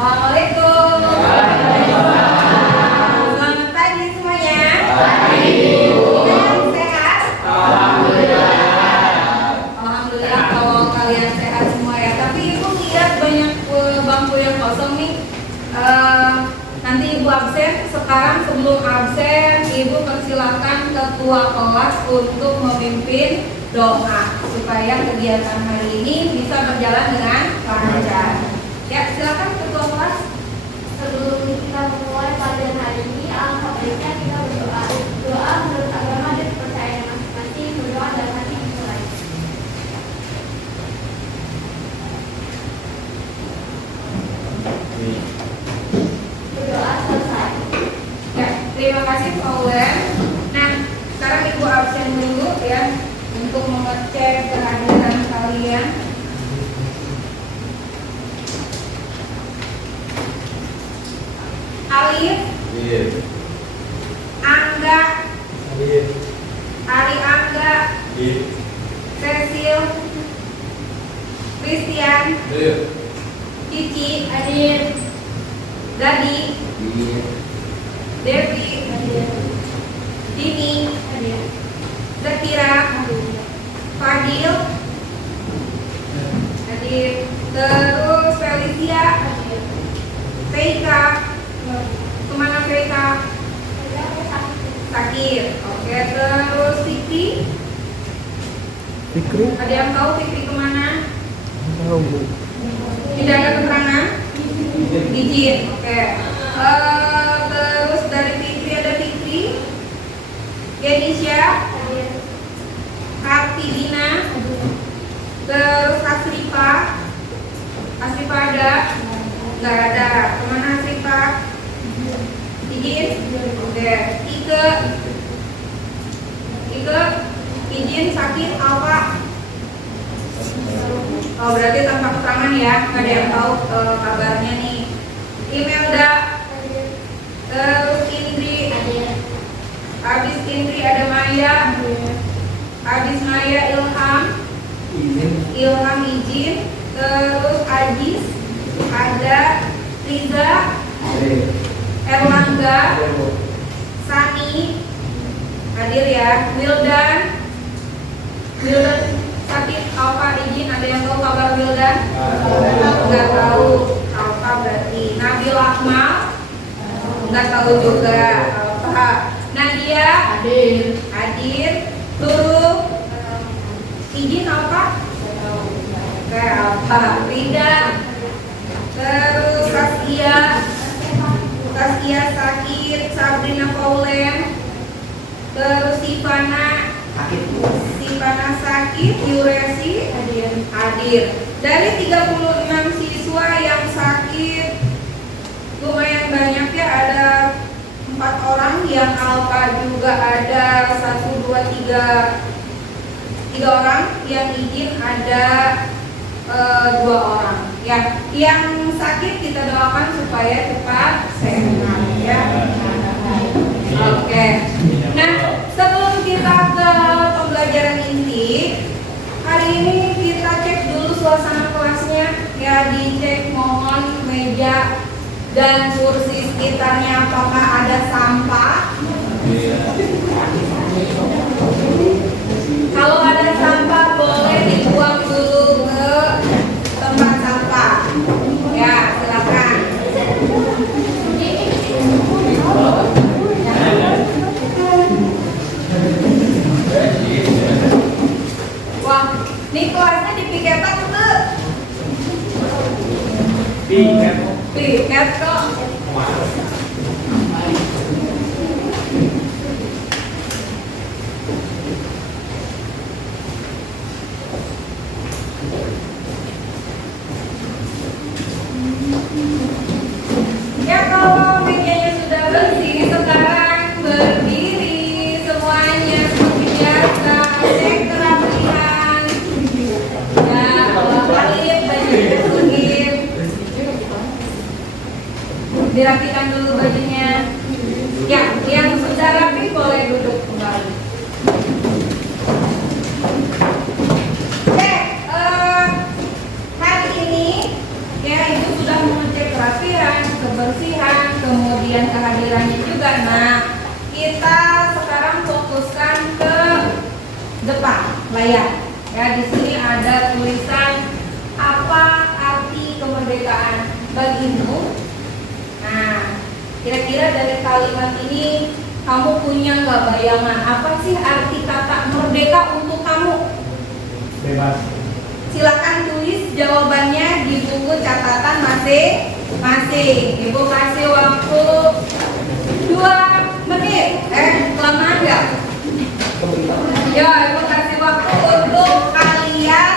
Assalamualaikum. Selamat pagi semuanya. Sehat? Alhamdulillah kalau kalian sehat semua ya. Tapi ibu lihat banyak bangku yang kosong nih. Nanti ibu absen. Sekarang sebelum absen, ibu persilakan ketua kelas untuk memimpin doa supaya kegiatan hari ini bisa berjalan dengan lancar. Ya, silakan ketua kelas. Sebelum kita memulai pelajaran hari ini, alangkah baiknya kita berdoa. Doa menurut agama dan kepercayaan masing-masing. Berdoa dalam hati dimulai. Berdoa selesai. Ya, terima kasih Pak Ulen. Nah, sekarang ibu absen dulu ya untuk mengecek kehadiran kalian. Alif, Angga, Ari Angga, Cecil, Christian, Cici, Adit, Dadi, Devi, Dini, Zakira, Fadil, Adit, terus Felicia, Teika, kemana Teika? Sakit. Oke, terus Fikri. Ada yang tahu Fikri kemana? Tidak ada keterangan? Izin. Oke. Terus dari Fikri ada Fikri, Genisha, Kartidina, terus Asrifa. Asrifa ada? Nggak ada. Kemana Asrifa? Izin? Oke. Ike, izin sakit apa? Oh, berarti tanpa keterangan ya, nggak ada yang tahu kabarnya nih. Imelda, terus Indri, habis Indri ada Maya, habis Maya Ilham izin, terus Ajis, ada Riza, Erlangga, Sani, hadir ya. Wildan sakit apa izin? Ada yang tahu kabar Wildan? Nggak tahu apa berarti. Nabil Akmal nggak tahu juga apa. Nadia hadir. Nurul izin apa? Oke, apa? Rida, terus Saskia sakit. Sabrina Paulen, terus Sivana sakit. Yuresi hadir. Dari 36 siswa yang sakit lumayan banyak ya, ada 4 orang. Yang alfa juga ada 1, 2, 3 orang. Yang izin ada 2 orang ya. Yang sakit kita doakan supaya cepat sehat ya. Oke. Nah, sebelum kita ke pembelajaran inti, hari ini kita cek dulu suasana kelasnya ya. Dicek mohon meja dan kursi sekitarnya apakah ada sampah. Kalau ada sampah boleh dibuang dulu ke tempat sampah ya, silakan. Wah, ini kelasnya di piketan tuh. Piket kok. Ya, kalau mejanya sudah bersih, sekarang berdiri semuanya seperti biasa. Cek kerapihan. Ya, kalau kalian banyak bersihin, dirapikan dulu bajunya. Ya, yang sudah rapi boleh duduk kembali. Cek, hari ini ya ibu sudah mengecek rapi Nah, kita sekarang fokuskan ke depan layar. Ya, di sini ada tulisan apa arti kemerdekaan bagimu. Nah, kira-kira dari kalimat ini kamu punya nggak bayangan apa sih arti kata merdeka untuk kamu? Bebas. Silakan tulis jawabannya di buku catatan masing-masing. Ibu kasih waktu 2 menit. Kelamaan nggak? Ya, ibu kasih waktu untuk kalian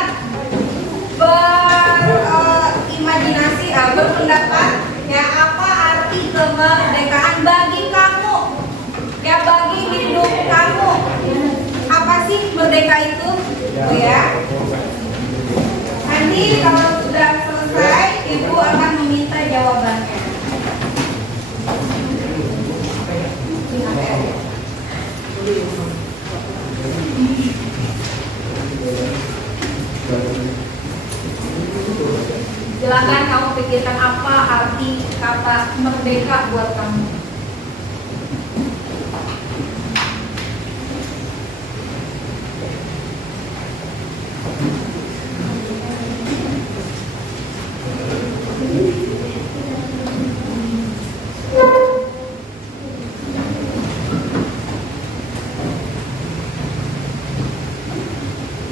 berimajinasi, berpendapat. Ya, apa arti kemerdekaan bagi kamu? Ya, bagi hidup kamu. Apa sih merdeka itu? Ya. Nanti kalau sudah selesai, ibu akan meminta jawabannya. Silakan kamu pikirkan apa arti kata merdeka buat kamu.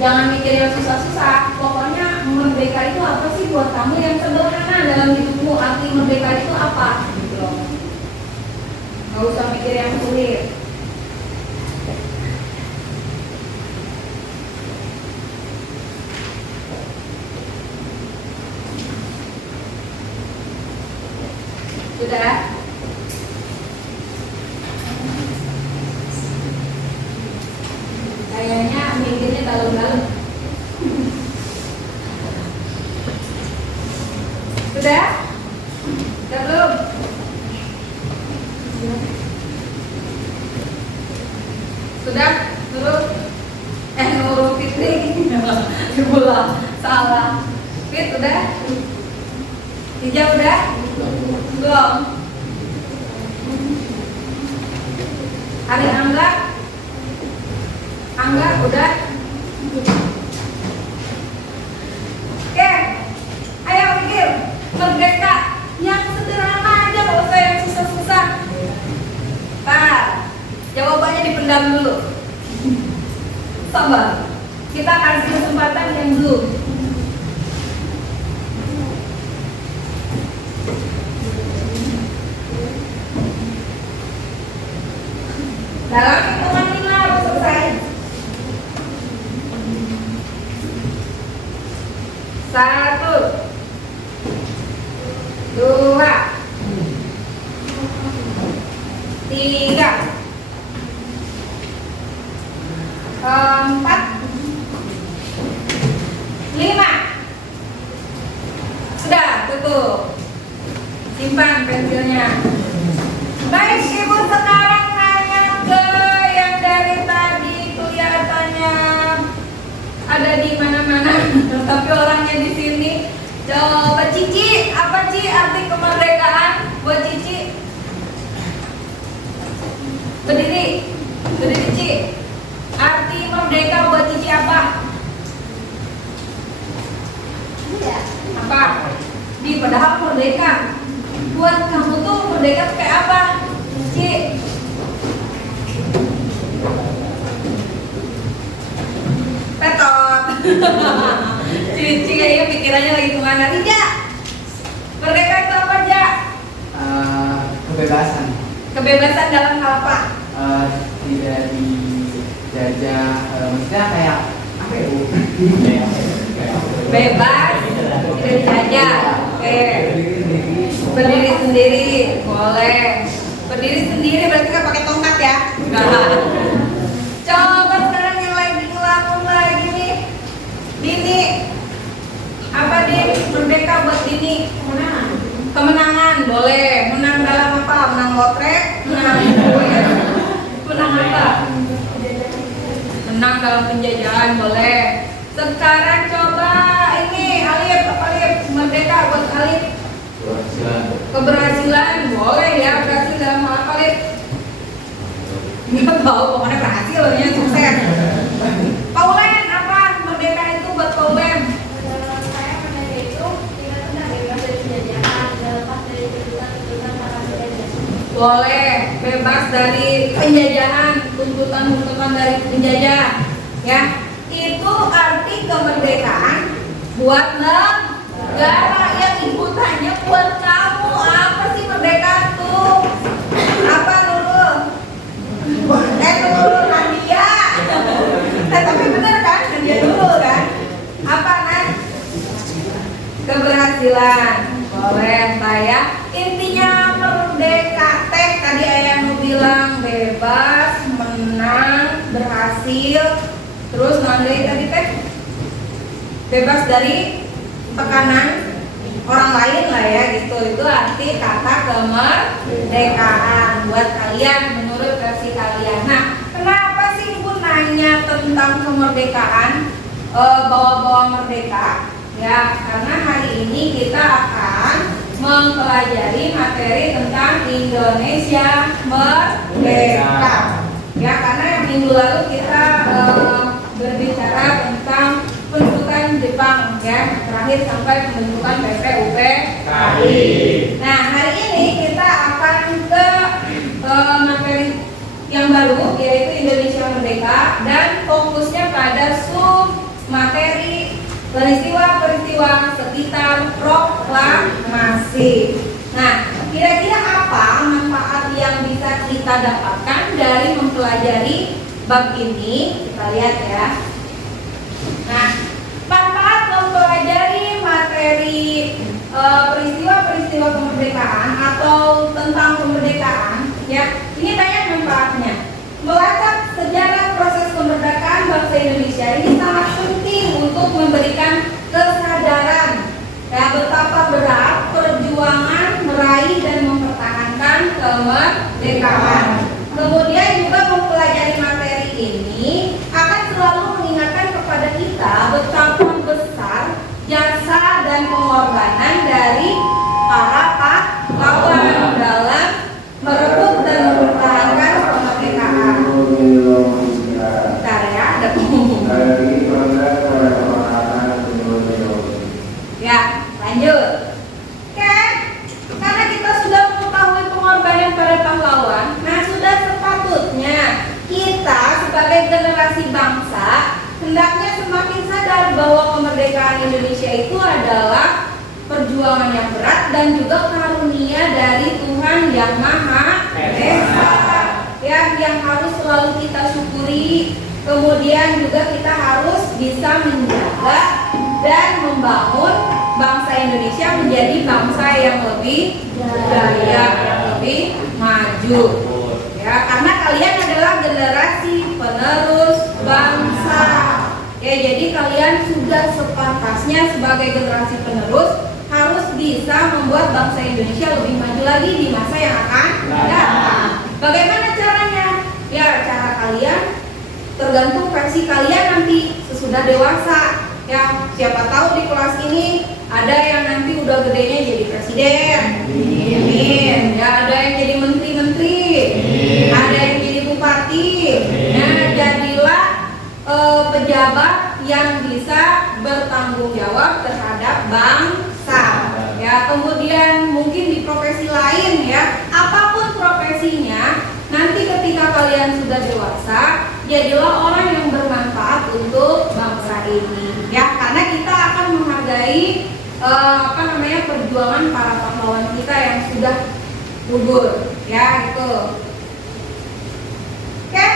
Jangan mikir yang susah-susah. Pokoknya merdeka itu apa sih buat kamu yang sederhana dalam hidupmu? Arti merdeka itu apa? Gitu loh. Gak usah mikir yang sulit. Sudah? Kayaknya mikirnya dalam-dalam. Sudah? Sudah belum? Sudah? Nurul? Nurul Fitri. Bola. Salah. Fit udah? Hijau udah? Belum? Hari Angga? Angga udah? Oke, ayo pikir merdeka yang sederhana aja, gak usah yang susah-susah. Nah, jawabannya dipendam dulu. Sabar, kita kasih kesempatan yang belum. Dalam hitungan 5 harus selesai. 1, 2, 3, 4, 5. Sudah, tutup. Simpan pensilnya. Baik, ibu sekarang nanya ke yang dari tadi kelihatannya ada di mana-mana, tapi orangnya di sini. Coba Cici, apa Ci arti kemerdekaan buat Cici? Berdiri, berdiri Ci. Arti merdeka buat Cici apa? Apa? Di padahal merdeka. Buat kamu tuh merdeka kayak apa, Ci? Petot. Cici kayaknya pikirannya lagi kemana? Tidak. Merdeka itu apa aja? Kebebasan. Kebebasan dalam hal apa? Tidak dijajah, maksudnya kayak apa ya, Bu? Bebas, tidak dijajah. Oke. Berdiri sendiri, boleh. Berdiri sendiri berarti nggak pakai tongkat ya? Coba sekarang yang lagi ngelamun lagi nih, Dini. Apa Din? Merdeka buat Dini? Kemenangan. Kemenangan, boleh. Menang dalam apa? Menang lotre? Menang menang apa? Menang dalam penjajahan, boleh. Sekarang coba ini Alif, apa Alif? Merdeka buat Alif. Keberhasilan. Keberhasilan, boleh ya. Berhasil dalam hal apa Alif? Tahu pokoknya berhasil ya, sukses. Paulen apa merdeka itu buat Paulen? Saya merdeka itu kita sudah bebas dari penjajahan, lepas dari tuntutan para penjajah. Boleh bebas dari penjajahan, tuntutan dari penjajah, ya. Itu arti kemerdekaan buat negara. Yang ibu tanya buat kamu apa sih merdeka tuh? Apa Nurul? Nurul Nadia. Tapi bener kan? Nadia Nurul kan? Apa Nat? Keberhasilan. Boleh saya. Intinya merdeka teh tadi ayah mau bilang bebas, menang, berhasil. Terus mandiri tadi teh bebas dari tekanan orang lain lah ya gitu. Itu arti kata kemerdekaan buat kalian menurut versi kalian. Nah, kenapa sih ibu nanya tentang kemerdekaan, bawa-bawa merdeka? Ya, karena hari ini kita akan mempelajari materi tentang Indonesia merdeka. Ya, karena yang minggu lalu kita berbicara tentang pendudukan Jepang ya, terakhir sampai pembentukan PPUPKI. Nah, hari ini kita akan ke materi yang baru yaitu Indonesia Merdeka dan fokusnya pada sub materi peristiwa-peristiwa sekitar proklamasi. Nah, kira-kira apa manfaat yang bisa kita dapatkan dari mempelajari bab ini? Kita lihat ya. Nah, manfaat mempelajari materi peristiwa-peristiwa kemerdekaan atau tentang kemerdekaan, ya, ini banyak manfaatnya. Melacak sejarah proses kemerdekaan bangsa Indonesia ini sangat penting untuk memberikan kesadaran ya betapa berat perjuangan meraih dan mempertahankan kemerdekaan. Kemudian juga mempelajari materi ini akan selalu mengingatkan kepada kita betapa besar jasa dan pengorbanan dari para pahlawan dalam merebut dan mempertahankan kemerdekaan. Bentar ya, ada pengumuman. Ya, lanjut. Oke, karena kita sudah mengetahui pengorbanan para pahlawan, nah sudah sepatutnya kita sebagai generasi bangsa hendaknya semakin sadar bahwa kemerdekaan Indonesia itu adalah perjuangan yang berat dan juga karunia dari Tuhan Yang Maha Esa, ya, yang harus selalu kita syukuri. Kemudian juga kita harus bisa menjaga dan membangun bangsa Indonesia menjadi bangsa yang lebih jaya, yang lebih maju. Ya, karena kalian adalah generasi penerus bangsa. Ya, jadi kalian sudah sepantasnya sebagai generasi penerus harus bisa membuat bangsa Indonesia lebih maju lagi di masa yang akan datang. Bagaimana caranya? Ya, cara kalian tergantung versi kalian nanti sesudah dewasa. Ya, siapa tahu di kelas ini ada yang nanti udah gedenya jadi presiden, amin. Ya, ada yang jadi menteri-menteri, ada yang jadi bupati. Nah, jadilah pejabat yang bisa bertanggung jawab terhadap bangsa. Ya, kemudian mungkin di profesi lain ya, apapun profesinya, nanti ketika kalian sudah dewasa, jadilah orang yang bermanfaat untuk bangsa ini. Ya, karena kita akan menghargai perjuangan para pahlawan kita yang sudah gugur. Ya, itu. Oke,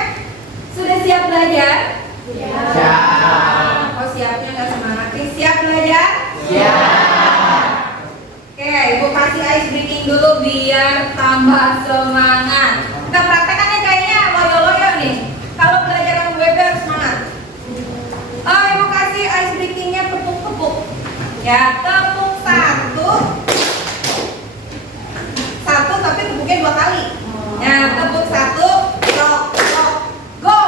sudah siap belajar? Siap. Oh, siapnya nggak semangat nih. Siap belajar? Siap. Oke, ibu kasih ice breaking dulu biar tambah semangat. Kita praktekannya kayaknya loyo-loyo nih. Kalau belajar sama bebe harus semangat. Oh, ibu kasih ice breakingnya tepuk-tepuk. Ya, tepuk satu tapi tepuknya 2 kali. Ya, tepuk satu, go.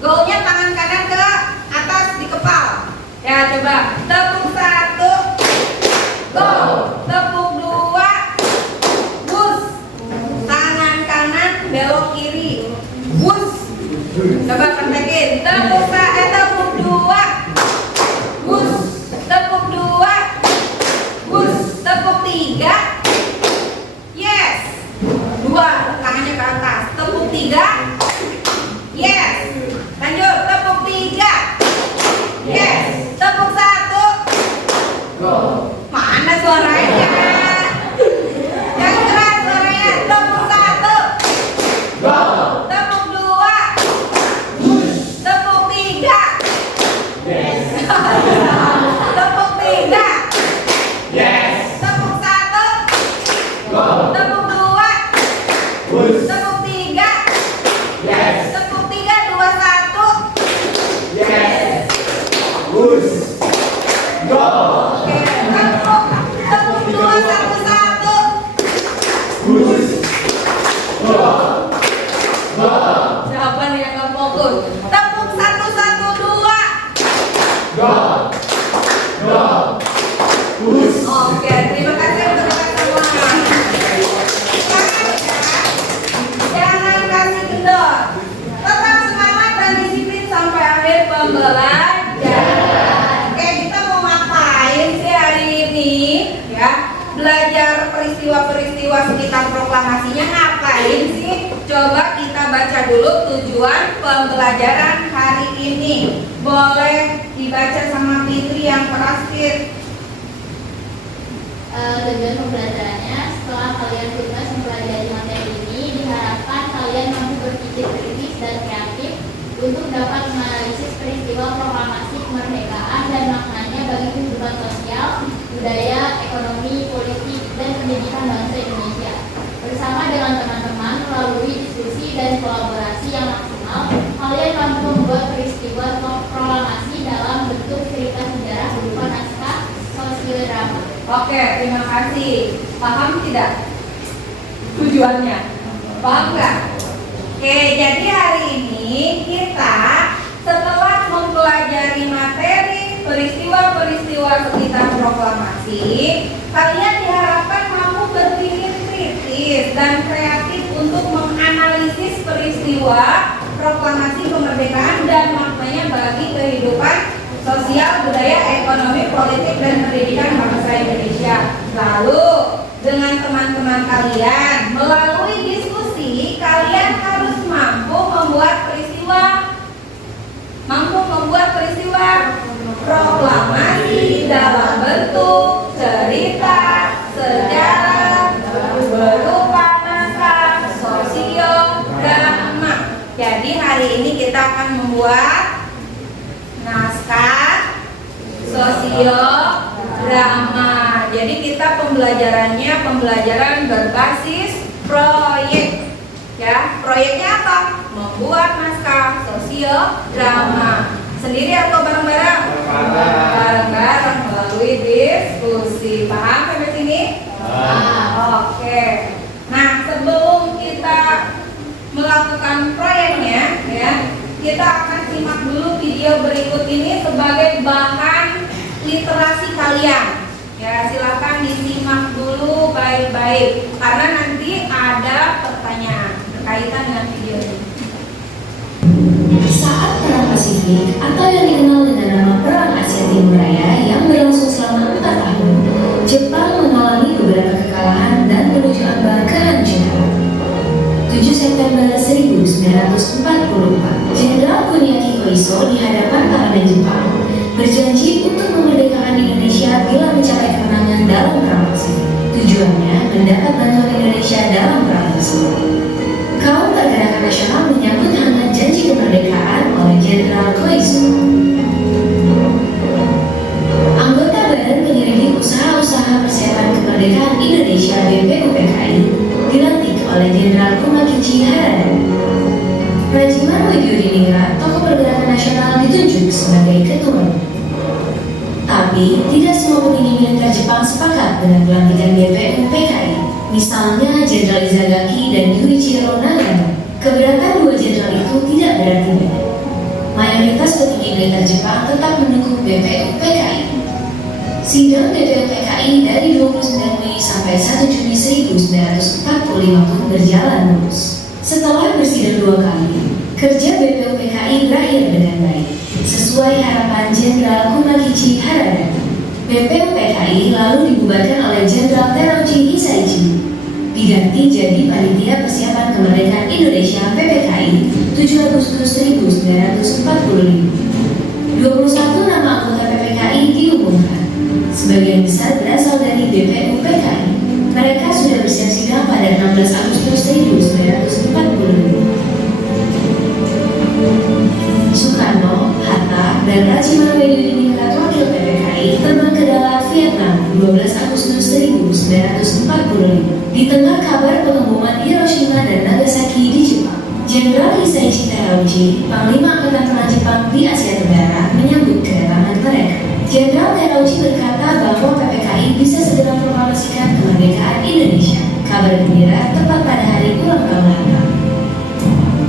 Go-nya tangan kanan ke atas di kepal. Ya, coba tepuk satu, go. Tepuk dua, bus. Tangan kanan belok kiri. Tepuk dua. Bus. Tepuk dua. Bus. Tepuk tiga. Yes. Dua, tangannya ke atas. Tepuk tiga. Yes. Lanjut, tepuk tiga. Yes. Tepuk satu. Mana suaranya? Yang keras suaranya. Tepuk satu. Tepuk dua. Tepuk tiga. Tepuk tiga. Tepuk satu. Tepuk dua. Tepuk tiga. Tepuk tiga, dua, satu. Oke, tepuk dua, satu, satu. Siapa nih yang nggak fokus? Tepuk satu, satu, dua. Oke, terima kasih untuk semua. Semangat ya. Jangan kasih kendor. Tetap semangat dan disiplin sampai akhir pembelajaran. Oke, kita mau ngapain sih hari ini? Ya, belajar peristiwa-peristiwa sekitar proklamasinya ngapain sih? Coba kita baca dulu tujuan pembelajaran hari ini. Boleh dibaca sama Fitri yang keras, Fit. Tujuan pembelajarannya, setelah kalian tuntas mempelajari materi ini, diharapkan kalian mampu berpikir kritis dan kreatif untuk dapat menganalisis peristiwa proklamasi kemerdekaan dan maknanya bagi kehidupan sosial, budaya, ekonomi, politik, dan pendidikan bangsa Indonesia. Bersama dengan teman-teman melalui diskusi dan kolaborasi yang maksimal, kalian mampu membuat peristiwa proklamasi dalam bentuk cerita sejarah berupa naskah sosiodrama. Oke, terima kasih. Paham tidak tujuannya? Paham nggak? Oke, jadi hari ini kita setelah mempelajari materi peristiwa-peristiwa sekitar proklamasi, kalian diharapkan mampu berpikir kritis dan kreatif untuk menganalisis peristiwa proklamasi kemerdekaan dan maknanya bagi kehidupan sosial, budaya, ekonomi, politik, dan pendidikan bangsa Indonesia. Lalu dengan teman-teman kalian melalui diskusi, kalian harus mampu membuat peristiwa proklamasi dalam bentuk cerita sejarah berupa naskah sosiodrama. Jadi hari ini kita akan membuat naskah sosiodrama. Jadi kita pembelajaran berbasis proyek. Ya, proyeknya apa? Membuat naskah sosiodrama. Sendiri atau bareng-bareng? Bareng-bareng melalui diskusi. Paham sampai sini? Oke. Nah, sebelum kita melakukan proyeknya, ya, kita akan simak dulu video berikut ini sebagai bahan literasi kalian. Ya, silakan disimak dulu baik-baik karena nanti ada pertanyaan berkaitan dengan video ini. Saat Perang Pasifik atau yang dikenal dengan nama Perang Asia Timur Raya yang berlangsung selama 4 tahun, Jepang mengalami beberapa kekalahan dan menunjukkan kehancuran. 7 September 1944, Jenderal Kuniaki Koiso di hadapan Parlemen Jepang berjanji untuk memerdekakan Indonesia bila mencapai kemenangan dalam Perang Pasifik. Tujuannya mendapat bantuan Indonesia dalam perang tersebut. Kaum Pergerakan Nasional menyambut hangat janji kemerdekaan oleh Jenderal Koiso. Anggota Badan Penyelidik Usaha-Usaha Persiapan Kemerdekaan Indonesia (BPUPKI) dilantik oleh Jenderal Kumakichi Harada. Rajiman Widyudiningrat, tokoh Pergerakan Nasional, ditunjuk sebagai ketua. Tapi tidak semua petinggi militer Jepang sepakat dengan pelantikan BPUPKI. Misalnya Jenderal Izagaki dan Yuichiro Nagano. Keberatan dua jenderal itu tidak berarti banyak. Mayoritas petinggi militer Jepang tetap mendukung BPUPKI. Sidang BPUPKI dari 29 Mei sampai 1 Juni 1945 pun berjalan mulus. Setelah bersidang 2 kali, Kerja BPUPKI berakhir dengan baik, sesuai harapan Jenderal Kumakichi Harada. BPUPKI lalu dibubarkan oleh Jenderal Terauchi Hisaichi, diganti jadi Panitia Persiapan Kemerdekaan Indonesia PPKI 7 Agustus 1945. 21 nama anggota PPKI diumumkan. Sebagian besar berasal dari BPUPKI. Mereka sudah bersiap sidang pada 16 Agustus 1945. Soekarno, Hatta, dan Rajiman Weddiriningrat wakil PPKI terbang ke darat Vietnam 12 Agustus 1945. Di tengah kabar pengeboman Hiroshima dan Nagasaki di Jepang, Jenderal Hisaichi Terauchi, Panglima Angkatan Perang Jepang di Asia Tenggara, menyambut kedatangan mereka. Jenderal Terauchi berkata bahwa PPKI bisa segera mempromosikan kemerdekaan Indonesia. Kabar gembira tepat pada hari ulang tahun Hatta.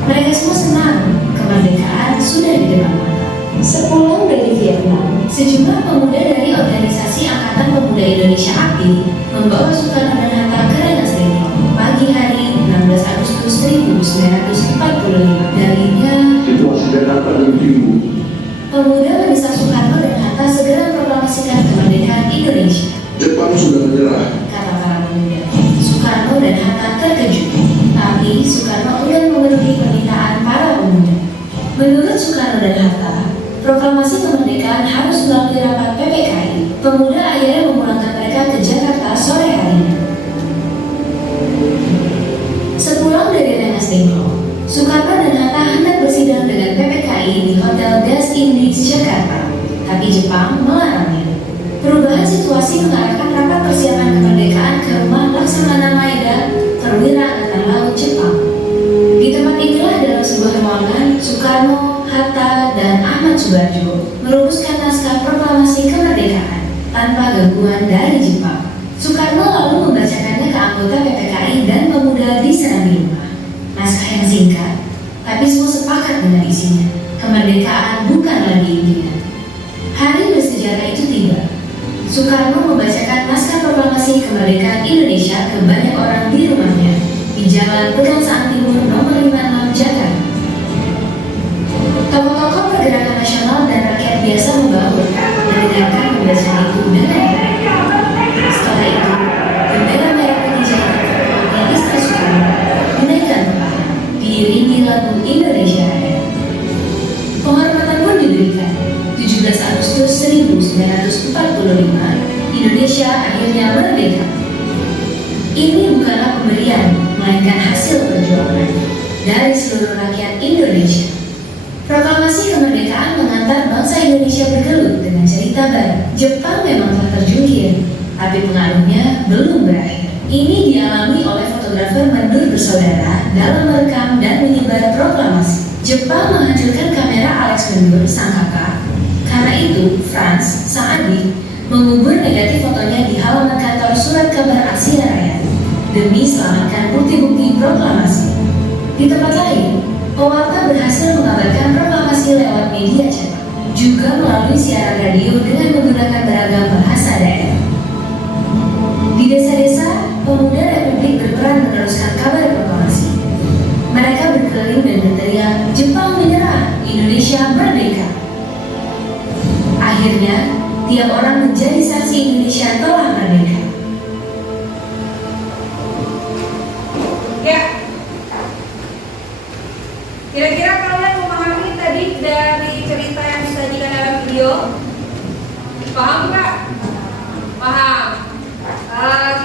Mereka semua senang, kemerdekaan sudah di depan mata. Sepulang dari Vietnam, sejumlah pemuda dari organisasi Angkatan Pemuda Indonesia aktif membawa Soekarno dan Hatta ke Rengas Dengklok pagi hari 16 Agustus 1945. Darinya, situasi darat paling tinggi. pemuda mendesak Soekarno dan Hatta segera memproklamasikan kemerdekaan Indonesia. Jepang sudah menyerah. Kata para pemuda. Soekarno dan Hatta terkejut, tapi Soekarno enggan memenuhi permintaan para pemuda. Menurut Soekarno dan Hatta, proklamasi kemerdekaan harus melalui rapat PPKI. Pemuda akhirnya memulangkan mereka ke Jakarta sore harinya. Sepulang dari Rengas Dengklok, Soekarno dan Hatta hendak bersidang dengan PPKI di Hotel Das Indies Jakarta, tapi Jepang melarangnya. Perubahan situasi mengarahkan rapat persiapan kemerdekaan ke rumah Laksamana Maeda, perwira Angkatan Laut Jepang. Di tempat inilah dalam sebuah ruangan, Soekarno, Hatta, dan Ahmad Subarjo merumuskan naskah proklamasi kemerdekaan tanpa gangguan dari Jepang. Soekarno lalu membacakannya ke anggota PPKI dan pemuda di serambi rumah. Naskah yang singkat, tapi semua sepakat dengan isinya. Kemerdekaan bukan lagi impian. Hari bersejarah itu tiba. Soekarno membacakan naskah proklamasi kemerdekaan Indonesia ke banyak orang di rumahnya di Jalan Pegangsaan Timur nomor 56 Jakarta. Tokoh-tokoh pergerakan nasional dan rakyat biasa membaur mendengarkan pembacaan itu dengan baik. Setelah itu, bendera merah putih Jakarta di Istana Soekarno dinaikkan perlahan, diiringi lagu Indonesia Raya. Penghormatan pun diberikan. 17 Agustus 1945, Indonesia akhirnya merdeka. Ini bukanlah pemberian, melainkan hasil perjuangan dari seluruh rakyat Indonesia. Proklamasi kemerdekaan mengantar bangsa Indonesia bergelut dengan cerita baru. Jepang memang telah terjungkir, tapi pengaruhnya belum berakhir. Ini dialami oleh fotografer Mendur bersaudara dalam merekam dan menyebar proklamasi. Jepang menghancurkan kamera Alex Mendur, sang kakak. Karena itu, Franz, sang adik, mengubur negatif fotonya di halaman kantor Surat Kabar Asia Raya demi selamatkan bukti-bukti proklamasi. Di tempat lain, pewarta berhasil mengabarkan proklamasi lewat media cetak, juga melalui siaran radio dengan menggunakan beragam bahasa daerah. Di desa-desa, pemuda Republik berperan meneruskan kabar proklamasi. Mereka berkeliling dan berteriak, "Jepang menyerah, Indonesia merdeka." Akhirnya, tiap orang menjadi saksi Indonesia telah merdeka. Ya, kira-kira kalian memahami tadi dari cerita yang disajikan dalam video? Paham nggak? Paham.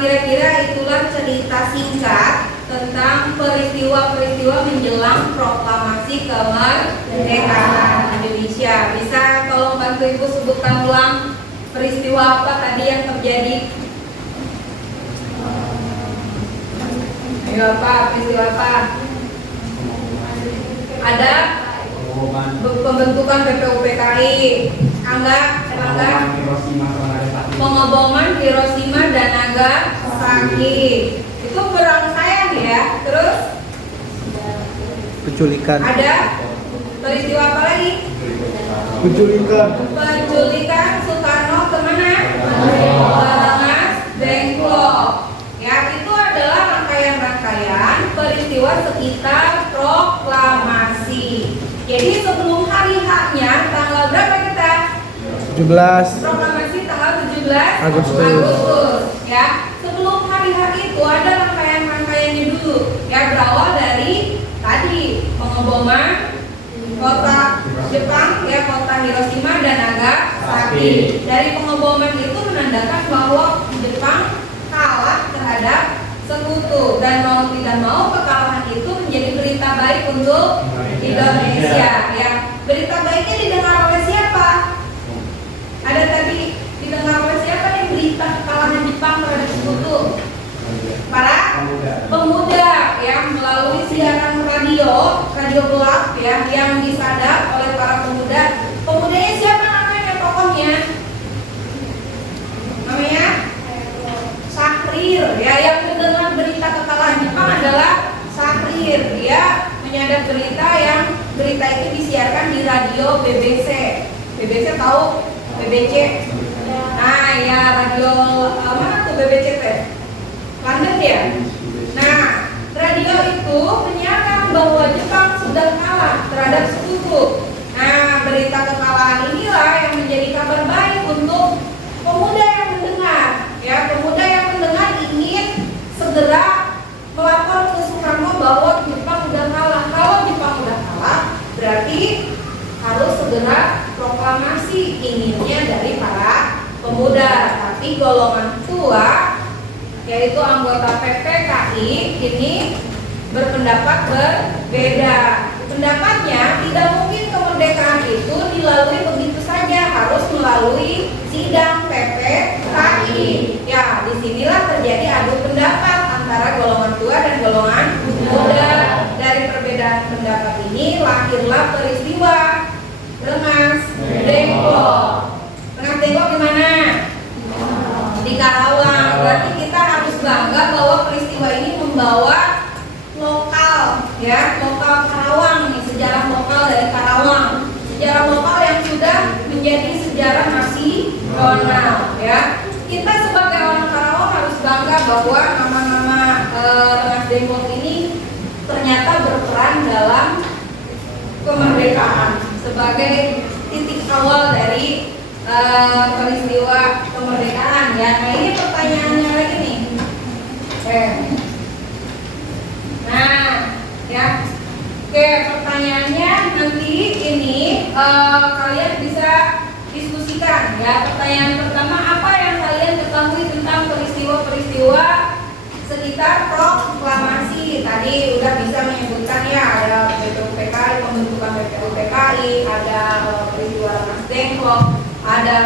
Kira-kira itulah cerita singkat tentang peristiwa-peristiwa menjelang proklamasi kemerdekaan Indonesia. Bisa tolong bantu Ibu sebutkan ulang peristiwa apa tadi yang terjadi? Ayo Pak, peristiwa apa? Ada pembentukan BPUPKI. Angga, pengeboman Hiroshima dan Nagasaki. Itu perangkaian ya. Terus penculikan. ada peristiwa apa lagi? Penculikan Soekarno kemana? Rengas Dengklok. Ya, itu adalah rangkaian-rangkaian peristiwa sekitar proklamasi. 17 Proklamasi tanggal 17 Agustus. Ya. Sebelum hari itu ada rangkaian-rangkaiannya dulu. Ya, berawal dari tadi pengeboman kota Jepang, ya, kota Hiroshima dan Nagasaki. Dari pengeboman itu menandakan bahwa Jepang kalah terhadap sekutu, dan mau tidak mau kekalahan itu menjadi berita baik untuk Indonesia. Ya, berita baiknya didengar oleh siapa? Ada tadi didengar oleh siapa nih berita kekalahan Jepang terhadap sekutu? Para pemuda, yang melalui siaran radio gelap, ya, yang disadap oleh para pemuda. Pemudanya siapa namanya, tokohnya? Namanya Syahrir, ya, yang mendengar berita kekalahan Jepang adalah Syahrir. Dia menyadap berita itu disiarkan di radio BBC. BBC tahu? BBC. Nah, ya, radio mana tuh BBC teh? London ya. Nah, radio itu menyiarkan bahwa Jepang sudah kalah terhadap sekutu. Nah, berita kekalahan inilah yang menjadi kabar baik untuk pemuda yang mendengar. Ya, pemuda yang mendengar ingin segera melapor ke Soekarno bahwa Jepang sudah kalah. Kalau Jepang sudah kalah, berarti harus segera proklamasi, inginnya dari para pemuda. Tapi golongan tua, yaitu anggota PPKI, ini berpendapat berbeda. Pendapatnya tidak mungkin kemerdekaan itu dilalui begitu saja, harus melalui sidang PPKI. Ya, disinilah terjadi adu pendapat antara golongan tua dan golongan muda. Dari perbedaan pendapat ini lahirlah peristiwa Rengas Dengklok. Rengas Dengklok di mana? Di Karawang. Berarti kita harus bangga bahwa peristiwa ini membawa lokal, ya, lokal Karawang, nih, sejarah lokal dari Karawang, sejarah lokal yang sudah menjadi sejarah nasional, ya. Kita sebagai orang Karawang harus bangga bahwa nama-nama Rengas Dengklok ini ternyata berperan dalam kemerdekaan sebagai titik awal dari peristiwa kemerdekaan, ya. Nah, ini pertanyaannya lagi nih. Nah, ya. Oke, pertanyaannya nanti ini kalian bisa diskusikan, ya. Pertanyaan pertama, apa yang kalian ketahui tentang peristiwa-peristiwa sekitar proklamasi? Tadi udah bisa menyebutkan, ya, ada BPUPKI, pembentukan BPUPKI, ada peristiwa Rengas Dengklok, ada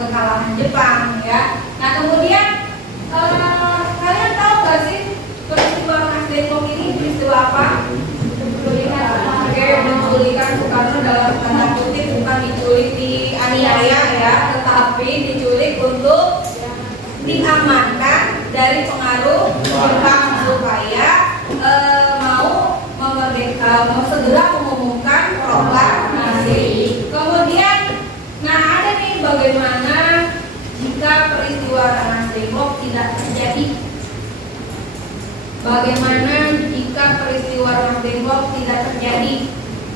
kekalahan Jepang, ya. Nah, kemudian kalian tahu gak sih peristiwa Rengas Dengklok ini peristiwa apa? Penculikan Soekarno dalam tanda kutip, bukan diculik dianiaya, ya, tetapi diculik untuk diamankan dari pengaruh Jepang supaya mau segera mengumumkan proklamasi. Kemudian, nah, ada nih bagaimana jika peristiwa Rengas Dengklok tidak terjadi. Bagaimana jika peristiwa Rengas Dengklok tidak terjadi?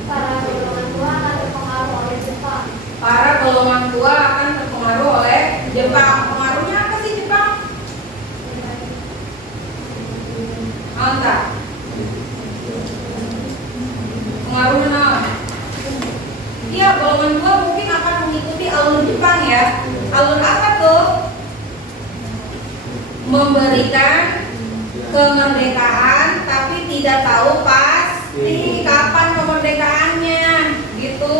Para golongan tua akan terpengaruh oleh Jepang. Para golongan tua akan terpengaruh oleh Jepang. Pengaruhnya apa sih Jepang? Entah. Pengaruhnya apa? Iya, golongan tua mungkin akan mengikuti alur Jepang, ya. Alur apa tuh? Memberikan kemerdekaan, tapi tidak tahu pasti kapan kemerdekaannya, gitu.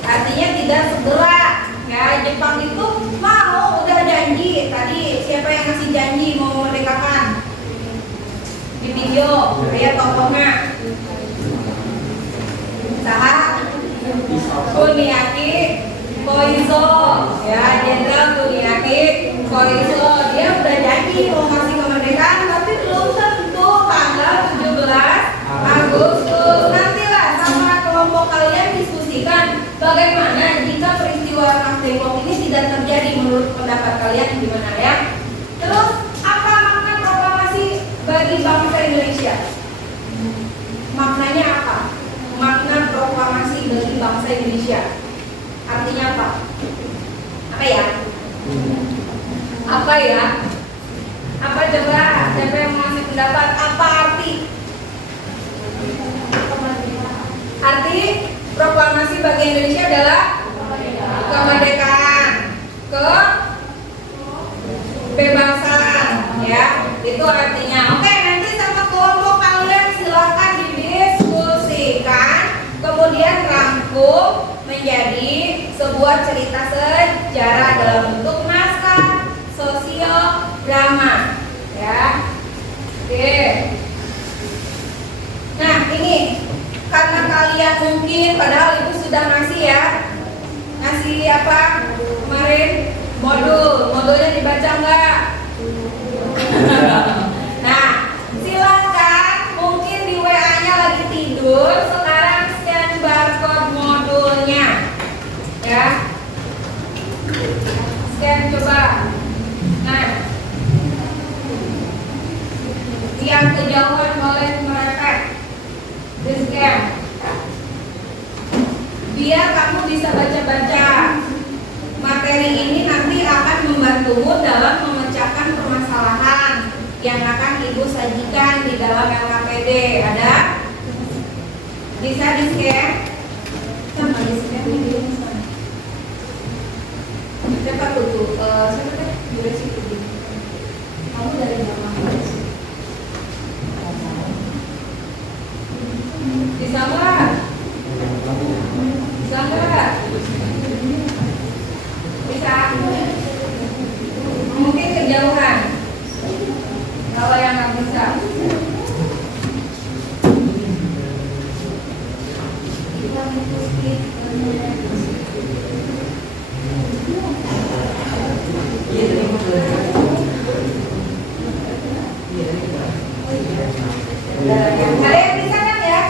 Artinya tidak segera, ya. Jepang itu mau, udah janji. Tadi siapa yang ngasih janji mau memerdekakan? Di video, kayak tokohnya Saha Kuniaki Koiso, ya, Jenderal Kuniaki Koiso. Dia udah janji mau ngasih kemerdekaan, tapi belum tentu tanggal 17 Agustus. Nantilah sama kelompok kalian diskusikan bagaimana jika peristiwa Rengas Dengklok ini tidak terjadi menurut pendapat kalian, gimana, ya. Terus, apa makna proklamasi bagi bangsa Indonesia? Maknanya apa? Makna proklamasi bagi bangsa Indonesia artinya apa? Apa ya? Apa coba? Siapa yang mau ngasih pendapat? Apa arti? Arti proklamasi bagi Indonesia adalah kemerdekaan, kebebasan, ya. Itu artinya. Oke, nanti sama kelompok kalian silakan didiskusikan, kemudian rangkum menjadi sebuah cerita sejarah dalam bentuk naskah sosiodrama, ya. Oke. Nah, ini karena kalian mungkin padahal ibu sudah ngasih ya, ngasih apa kemarin modulnya dibaca nggak? Nah, silakan mungkin di WA-nya lagi tidur, sekarang scan barcode modulnya, ya. Scan coba. Nah, yang kejauhan boleh merepet. Di-scan. Biar kamu bisa baca-baca. Materi ini nanti akan membantumu dalam memecahkan permasalahan yang akan ibu sajikan di dalam LKPD. Ada? Bisa di-scan? Sama di-scan di sana. Siapa tuh? Siapa teh? Durasi tuh. Kamu dari mana? Bisa nggak? Bisa nggak? Bisa. Mungkin kejauhan. Kalau yang nggak bisa. Kita mengikuti. Ada yang bisa kan ya?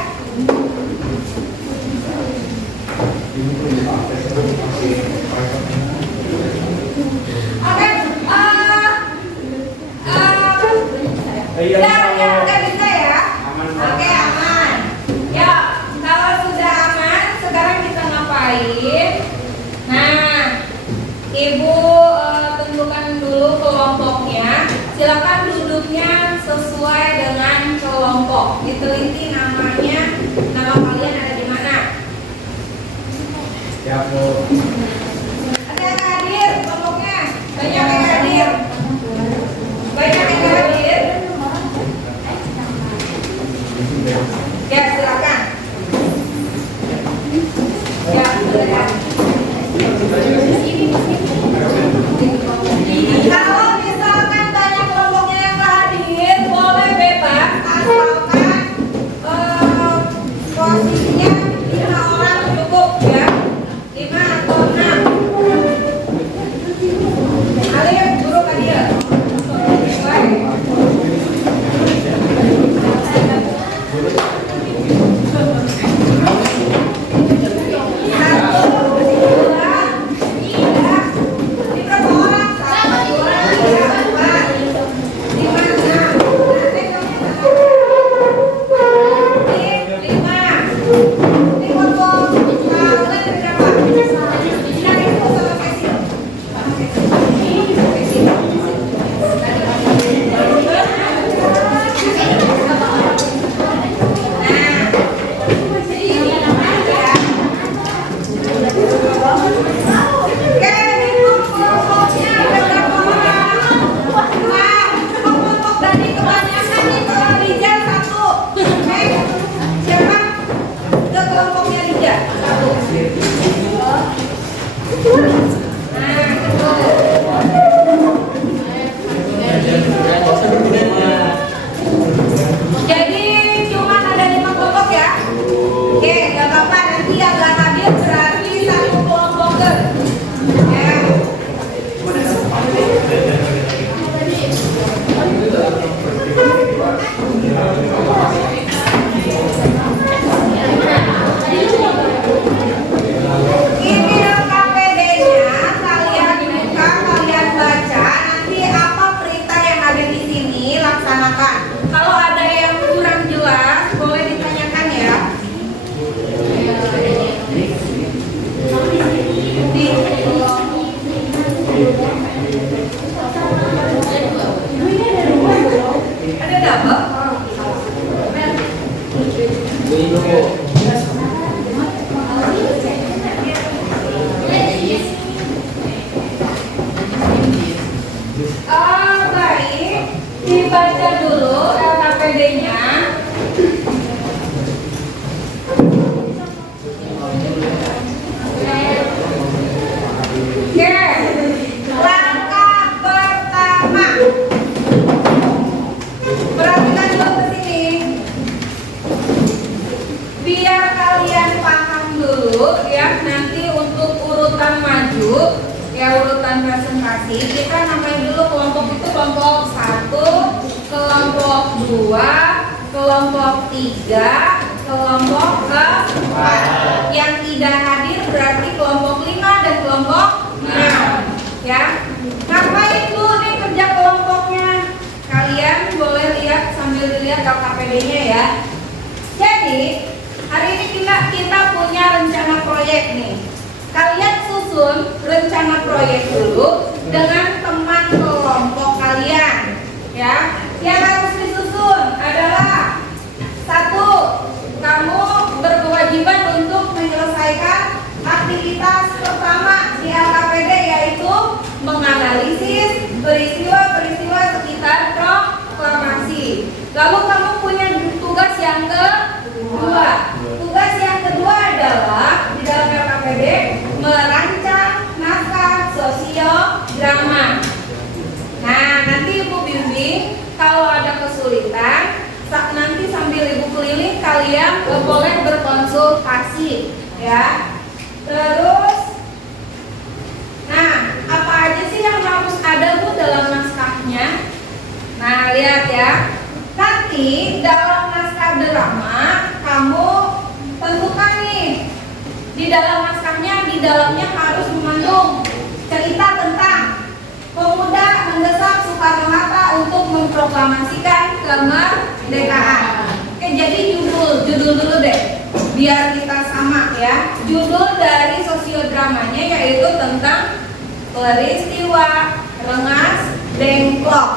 Udah bisa ya? Oke, aman. Ya, kalau sudah aman, sekarang kita ngapain? Nah, ibu tentukan dulu kelompoknya. Silakan duduknya sesuai dengan kelompok. Diteliti namanya, nama kalian ada di mana? Ya, Bu. Ada yang hadir kelompoknya? Banyak yang hadir? Banyak yang hadir? Ada double? Baik, dibaca dulu LKPD-nya. Oke, langkah pertama. Perhatikan dulu ke sini. Biar kalian paham dulu ya, nanti untuk urutan maju, ya urutan presentasi, kita namain dulu kelompok itu kelompok 1, kelompok 2, kelompok 3, kelompok 4. Yang tidak hadir berarti kelompok 5 dan kelompok 6 ya. Ngapain dulu nih kerja kelompoknya? Kalian boleh lihat sambil dilihat LKPD-nya ya. Jadi hari ini kita punya rencana proyek nih. Kalian susun rencana proyek dulu dengan teman kelompok kalian ya. Yang harus disusun adalah 1, kamu berkewajiban untuk menyelesaikan aktivitas pertama di LKPD, yaitu menganalisis peristiwa-peristiwa sekitar proklamasi. Lalu kamu punya tugas yang kedua. Tugas yang kedua adalah di dalam LKPD merancang naskah sosiodrama. Nah, nanti Ibu bimbing kalau ada kesulitan, nanti sambil Ibu keliling kalian boleh berkonsultasi ya. Terus, nah apa aja sih yang harus ada Bu dalam naskahnya? Nah lihat ya, nanti dalam naskah drama kamu tentukan nih di dalam naskahnya, di dalamnya harus mengandung cerita tentang pemuda mendesak Soekarno-Hatta untuk memproklamasikan kemerdekaan. Oke, jadi judul dulu deh, biar kita sama ya. Judul dari sosiodramanya yaitu tentang peristiwa Rengas Dengklok.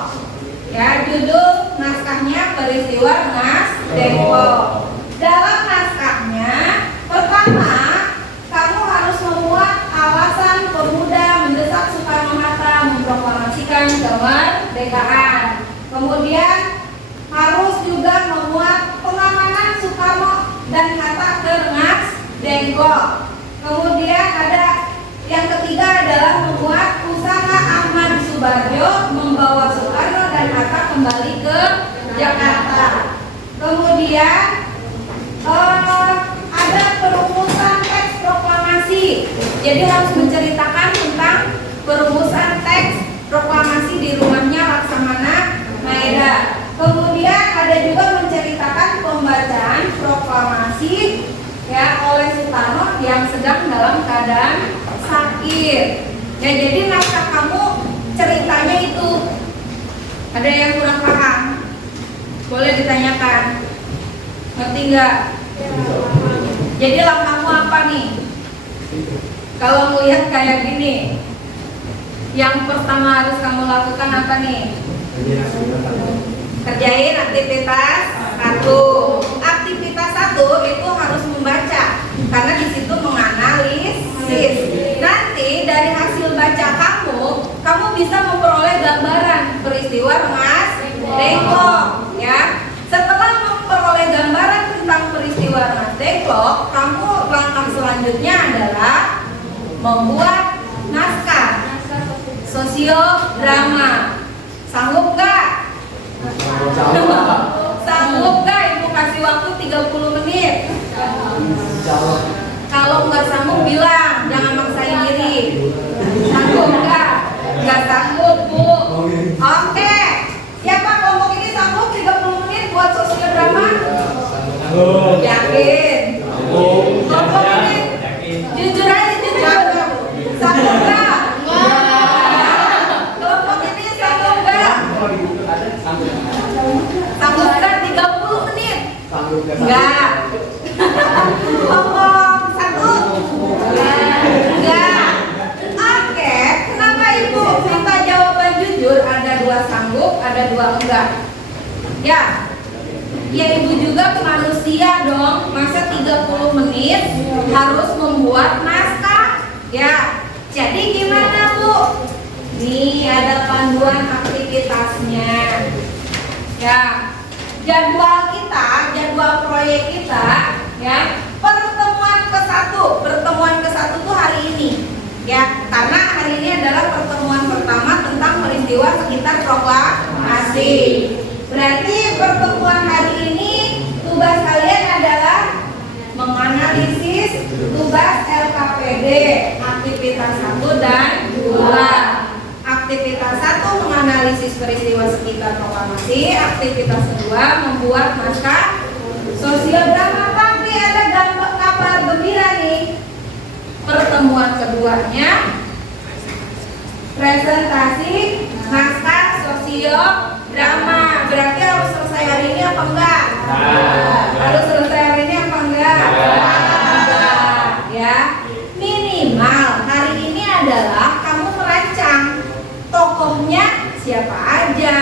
Ya, judul naskahnya peristiwa Rengas Dengklok. Dalam naskahnya, pertama kamu harus memuat alasan pemuda mendesak Soekarno-Hatta memproklamasikan kemerdekaan. Kemudian harus juga memuat pengamanan Soekarno dan Hatta ke Rengas Dengklok. Kemudian ada yang ketiga adalah memuat usaha Ahmad Subarjo membawa Soekarno dan Hatta kembali ke Jakarta. Kemudian ada perumusan teks proklamasi. Jadi harus menceritakan tentang perumusan teks proklamasi di rumahnya Laksamana Maeda. Kemudian ada juga menceritakan pembacaan proklamasi ya oleh Soekarno yang sedang dalam keadaan sakit. Ya, jadi naskah kamu ceritanya itu. Ada yang kurang paham? Boleh ditanyakan. Ngerti nggak? Jadi langkahmu apa nih? Kalau melihat kayak gini, yang pertama harus kamu lakukan apa nih? Kerjain aktivitas 1. Aktivitas 1 itu harus membaca, karena di situ menganalisis. Nanti dari hasil baca kamu bisa memperoleh gambaran peristiwa Rengas Dengklok ya. Setelah memperoleh gambaran tentang peristiwa Rengas Dengklok, kamu langkah selanjutnya adalah membuat naskah sosiodrama. Sanggup nggak? Sanggup nggak? Ibu kasih waktu 30 menit. Kalau nggak sanggup bilang, jangan maksain diri. Sanggup nggak? Nggak sanggup Bu. Oke. Siapa kelompok ini sanggup 30 menit buat sosiodrama? Yakin? Kelompok ini jujur aja, jujur. Sanggup nggak? Kelompok ini sanggup nggak? Sanggup nggak 30 menit? Enggak. Kelompok 1? Enggak. Oke, kenapa Ibu minta jawaban jujur? Ada 2 sanggup, ada 2 enggak. Ya. Ya ibu juga manusia dong. Masa 30 menit harus membuat naskah? Ya. Jadi gimana Bu? Nih ada panduan aktivitasnya. Ya. Jadwal kita, jadwal proyek kita, ya. Pertemuan ke-1 tuh hari ini. Ya, karena hari ini adalah pertemuan pertama tentang peristiwa sekitar proklamasi. Berarti pertemuan hari ini tugas kalian adalah menganalisis tugas LKPD aktivitas 1 dan 2. Aktivitas 1 menganalisis peristiwa sekitar proklamasi, aktivitas 2 membuat naskah sosial drama. Tapi ada kabar gembira nih. Pertemuan keduanya presentasi naskah sosial drama. Berarti harus selesai hari ini apa enggak? Harus selesai hari ini apa enggak? Enggak, ya. Minimal hari ini adalah kamu merancang tokohnya siapa aja,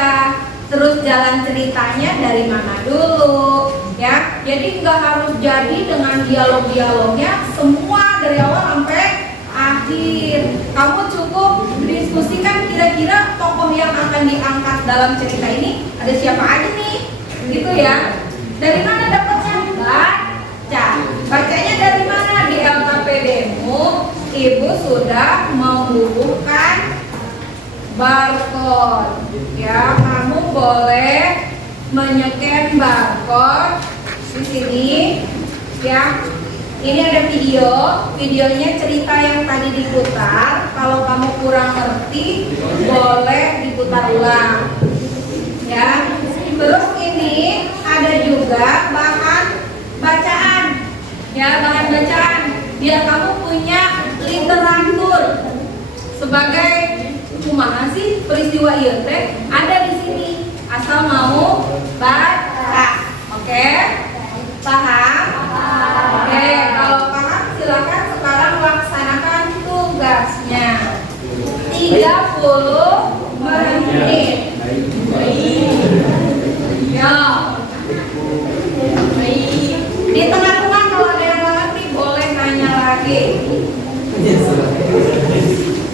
terus jalan ceritanya dari mana dulu, ya. Jadi nggak harus jadi dengan dialog-dialognya semua dari awal sampai akhir. Kamu cukup diskusikan kira-kira tokoh yang akan diangkat dalam cerita ini ada siapa aja nih, gitu ya. Dari mana dapatnya? Baca. Bacanya dari mana? Di LKPD-mu, ibu sudah membubuhkan barcode. Ya, kamu boleh menyeken barcode di sini, ya. Ini ada videonya cerita yang tadi diputar. Kalau kamu kurang ngerti, boleh diputar ulang, ya. Terus ini ada juga bahan bacaan, ya, bahan bacaan. Biar kamu punya literatur sebagai kumaha sih peristiwa ieu teh ada di sini. Asal mau baca, oke? Paham? Oke, kalau paham silakan sekarang laksanakan tugasnya. 30 menit. Ya. Di tengah-tengah kalau ada yang nggak ngerti boleh nanya lagi.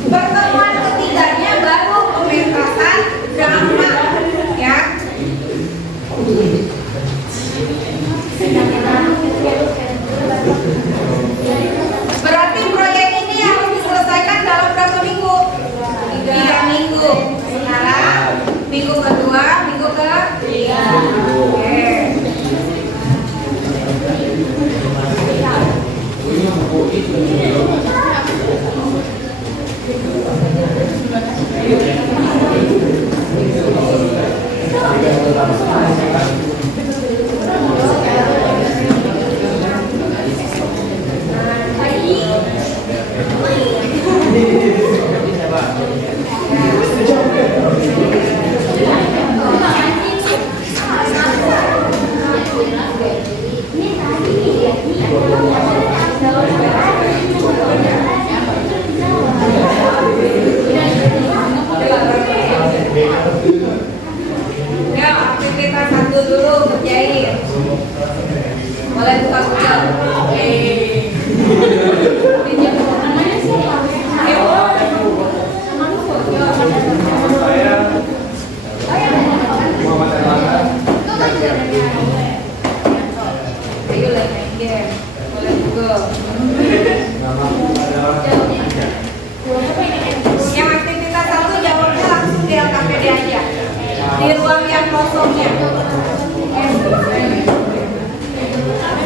Pertemuan ketiganya baru pementasan drama, ya. Berarti proyek ini harus diselesaikan dalam berapa minggu? 3 minggu. Sekarang minggu kedua, minggu ketiga. Oke. Ya, aktivitas 1 dulu kerjain. Boleh buka Google. Namanya siapa? Ayo main game. Boleh Google. Yang aktivitas 1 jawabnya langsung di LKPD aja. Di ruang yang kosongnya.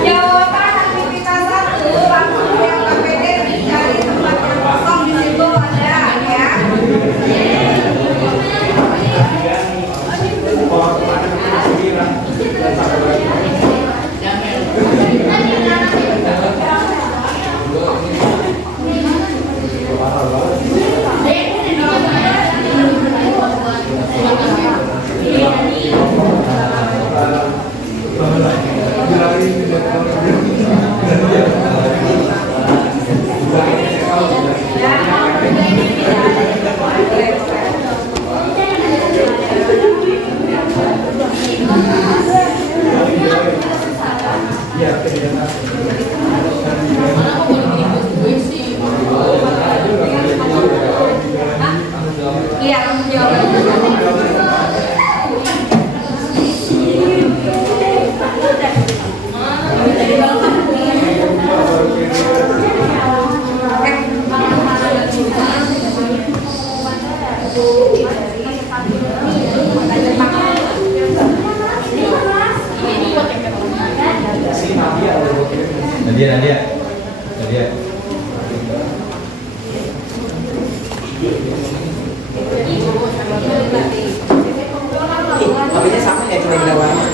Jawaban aktivitas 1 langsung di LKPD, dicari tempat yang kosong, di situ ada, ya. tanggung jawab. Nadia. Kopinya sama ya cuma beda warna.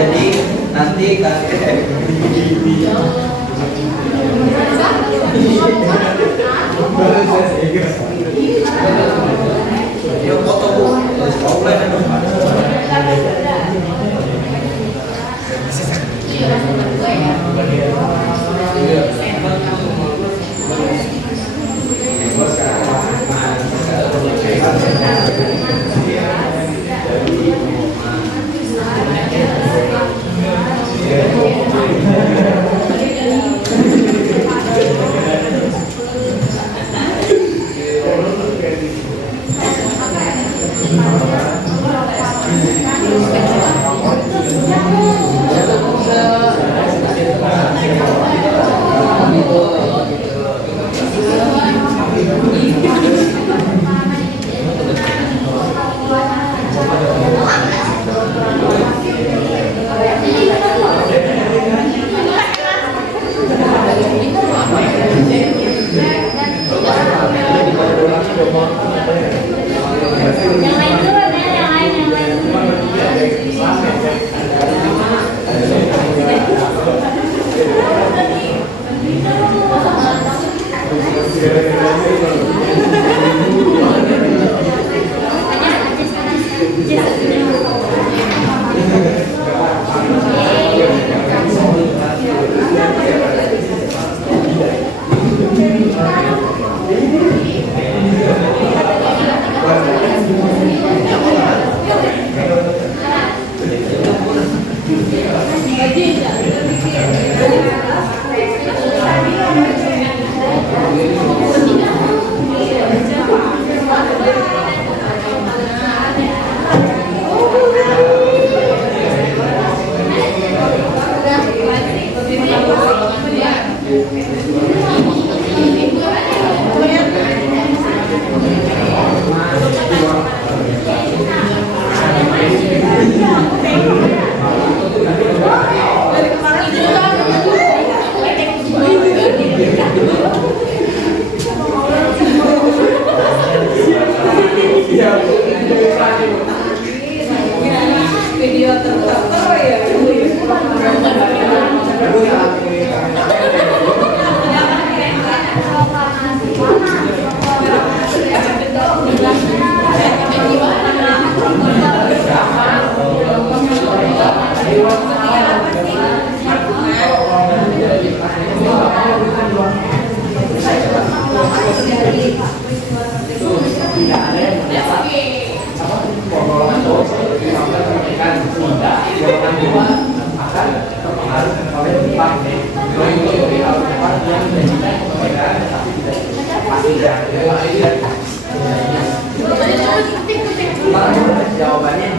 Jadi nanti yuk foto bu, offline dong. Yang lain Jawabannya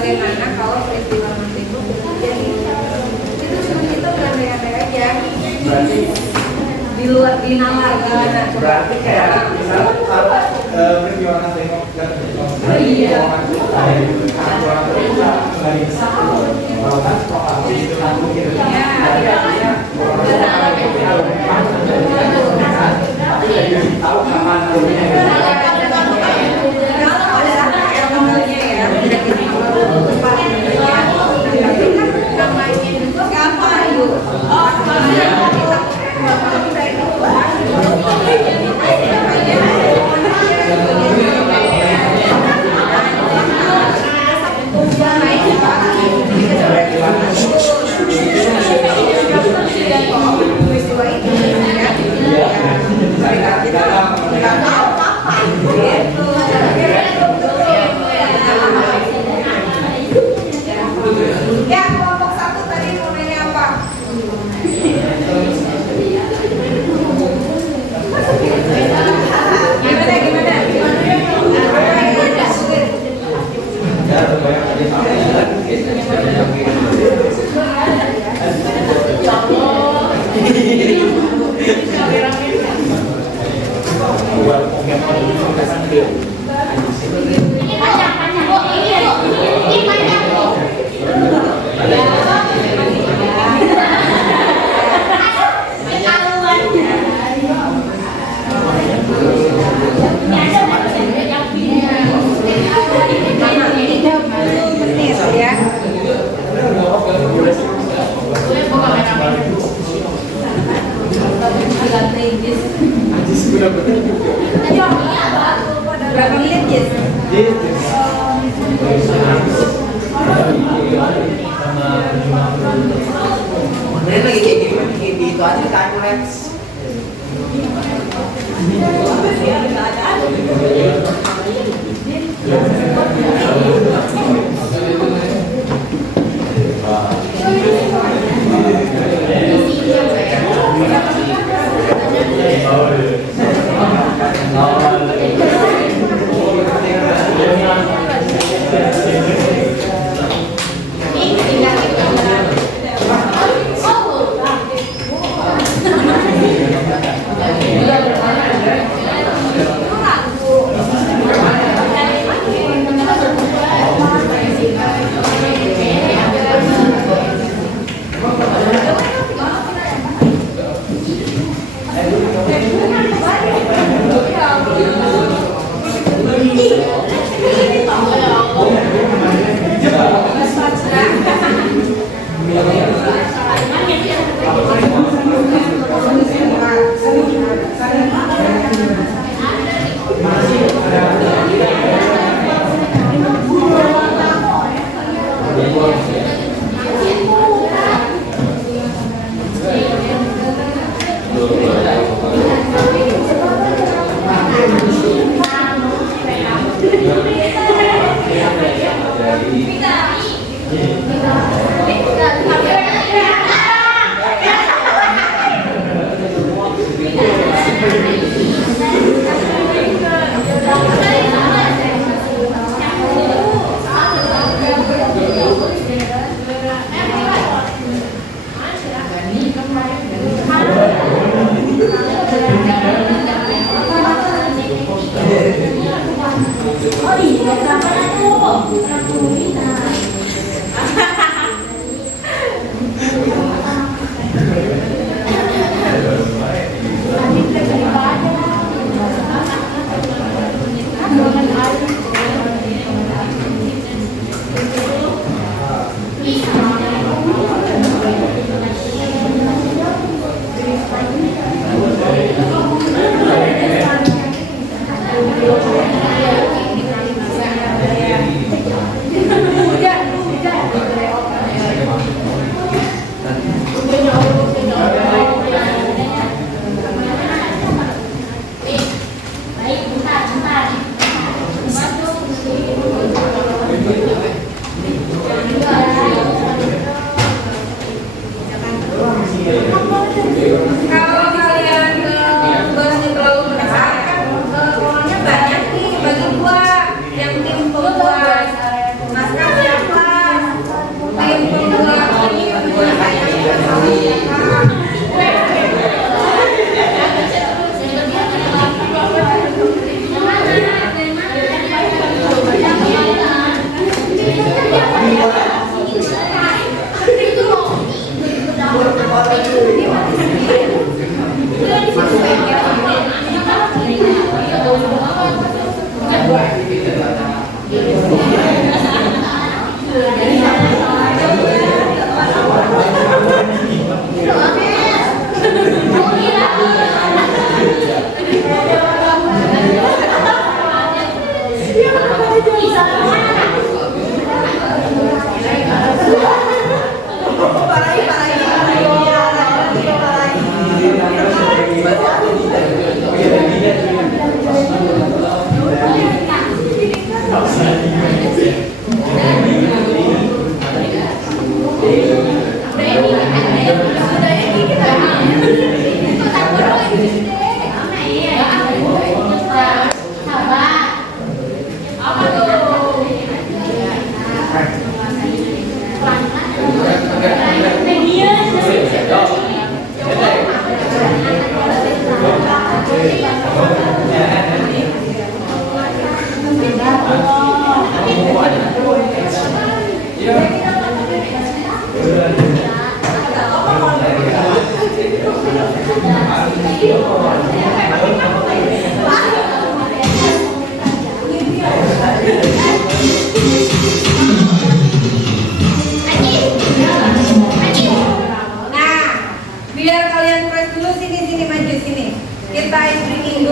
bagaimana kalau peristiwa nanti itu terjadi? Itu cuma kita berandai-andai aja. Di luar di nalar gimana? Berarti kayak misalnya kalau peristiwa nanti Ya, kelompok satu tadi mau nanya apa? Berapa menit, Jess? Bener lagi kayak gini itu aja kan Lex.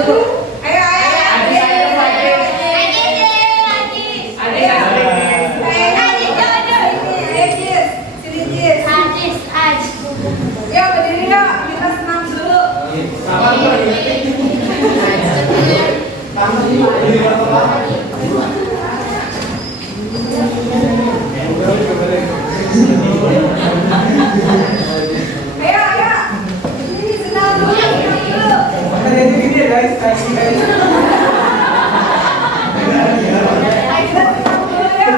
Ayo, Yuk berdiri yuk, kita senam dulu. Ayo, berdiri senam dulu, Ini guys, kasih guys. Ayo kita senam dulu ya.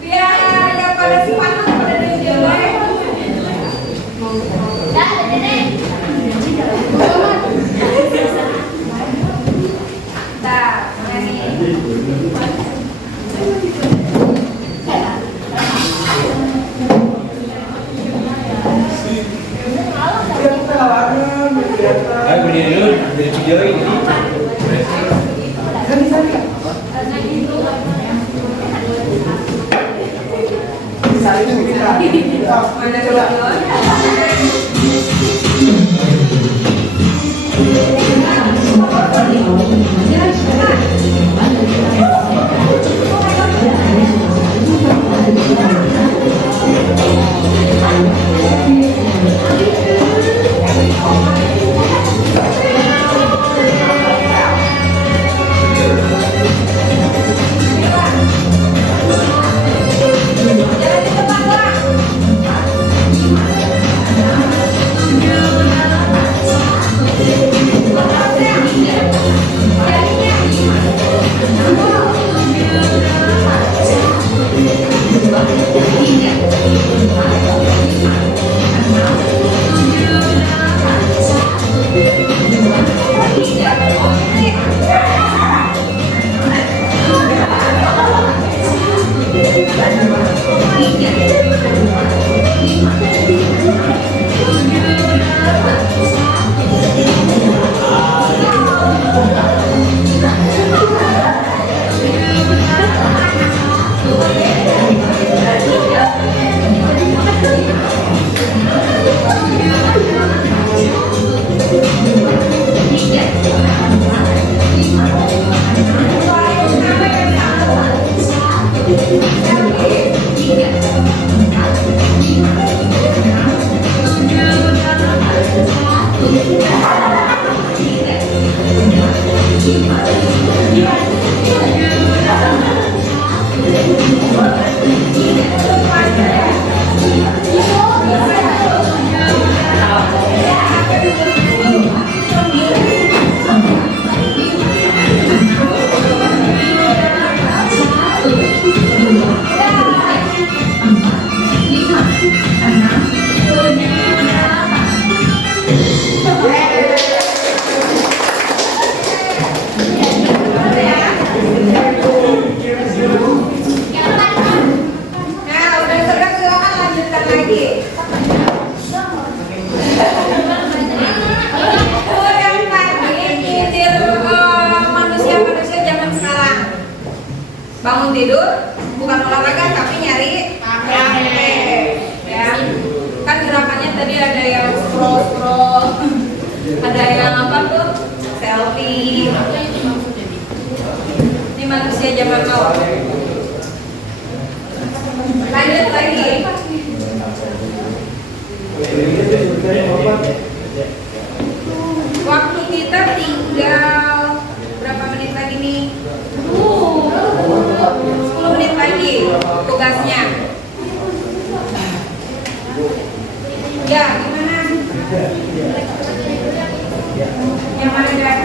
Biar nggak pada panas, pada dingin. Ayo berdiri dulu, dari video ini. Mana coba? bangun tidur bukan olahraga tapi nyari HP ya kan gerakannya tadi ada yang scroll ada yang apa tuh selfie ini manusia zaman now. Lanjut lagi waktu kita tinggal berapa menit lagi nih 10 menit lagi tugasnya. Ya, gimana? Yang mana kan?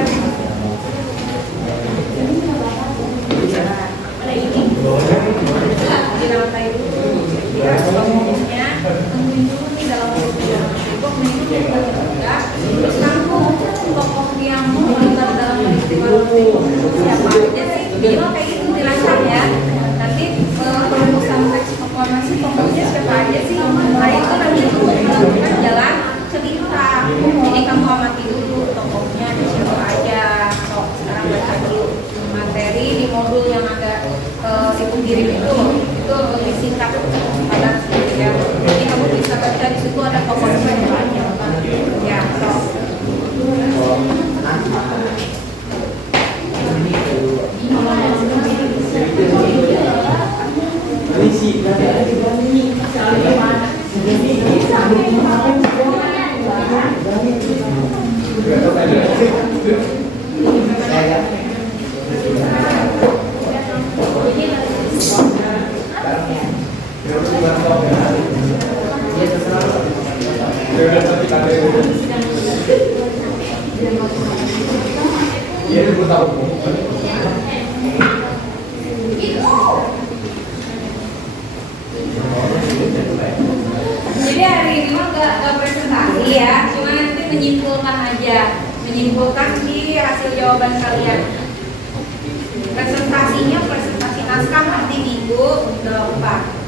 Ada ini. Dilantai dulu. Ya, sebelumnya tungguin dulu nih dalam terus kamu tokoh yang terlibat dalam peristiwa siapa aja sih? Minimal kayak gitu dilancar ya. Nanti perumusan teks proklamasi tokohnya siapa aja sih? Nah itu nanti melakukan jalan cerita. Jadi kamu amati dulu tokohnya ada siapa aja. So, sekarang baca dulu materi di modul yang ada ibu kirim itu lebih singkat padat ya. Jadi kamu bisa baca di situ ada tokohnya siapa aja. Ya, so. Iya, gue tahu. Jadi hari ini mah nggak presentasi ya, cuma nanti menyimpulkan aja, menyimpulkan di hasil jawaban kalian. Presentasinya presentasi naskah nanti minggu 4.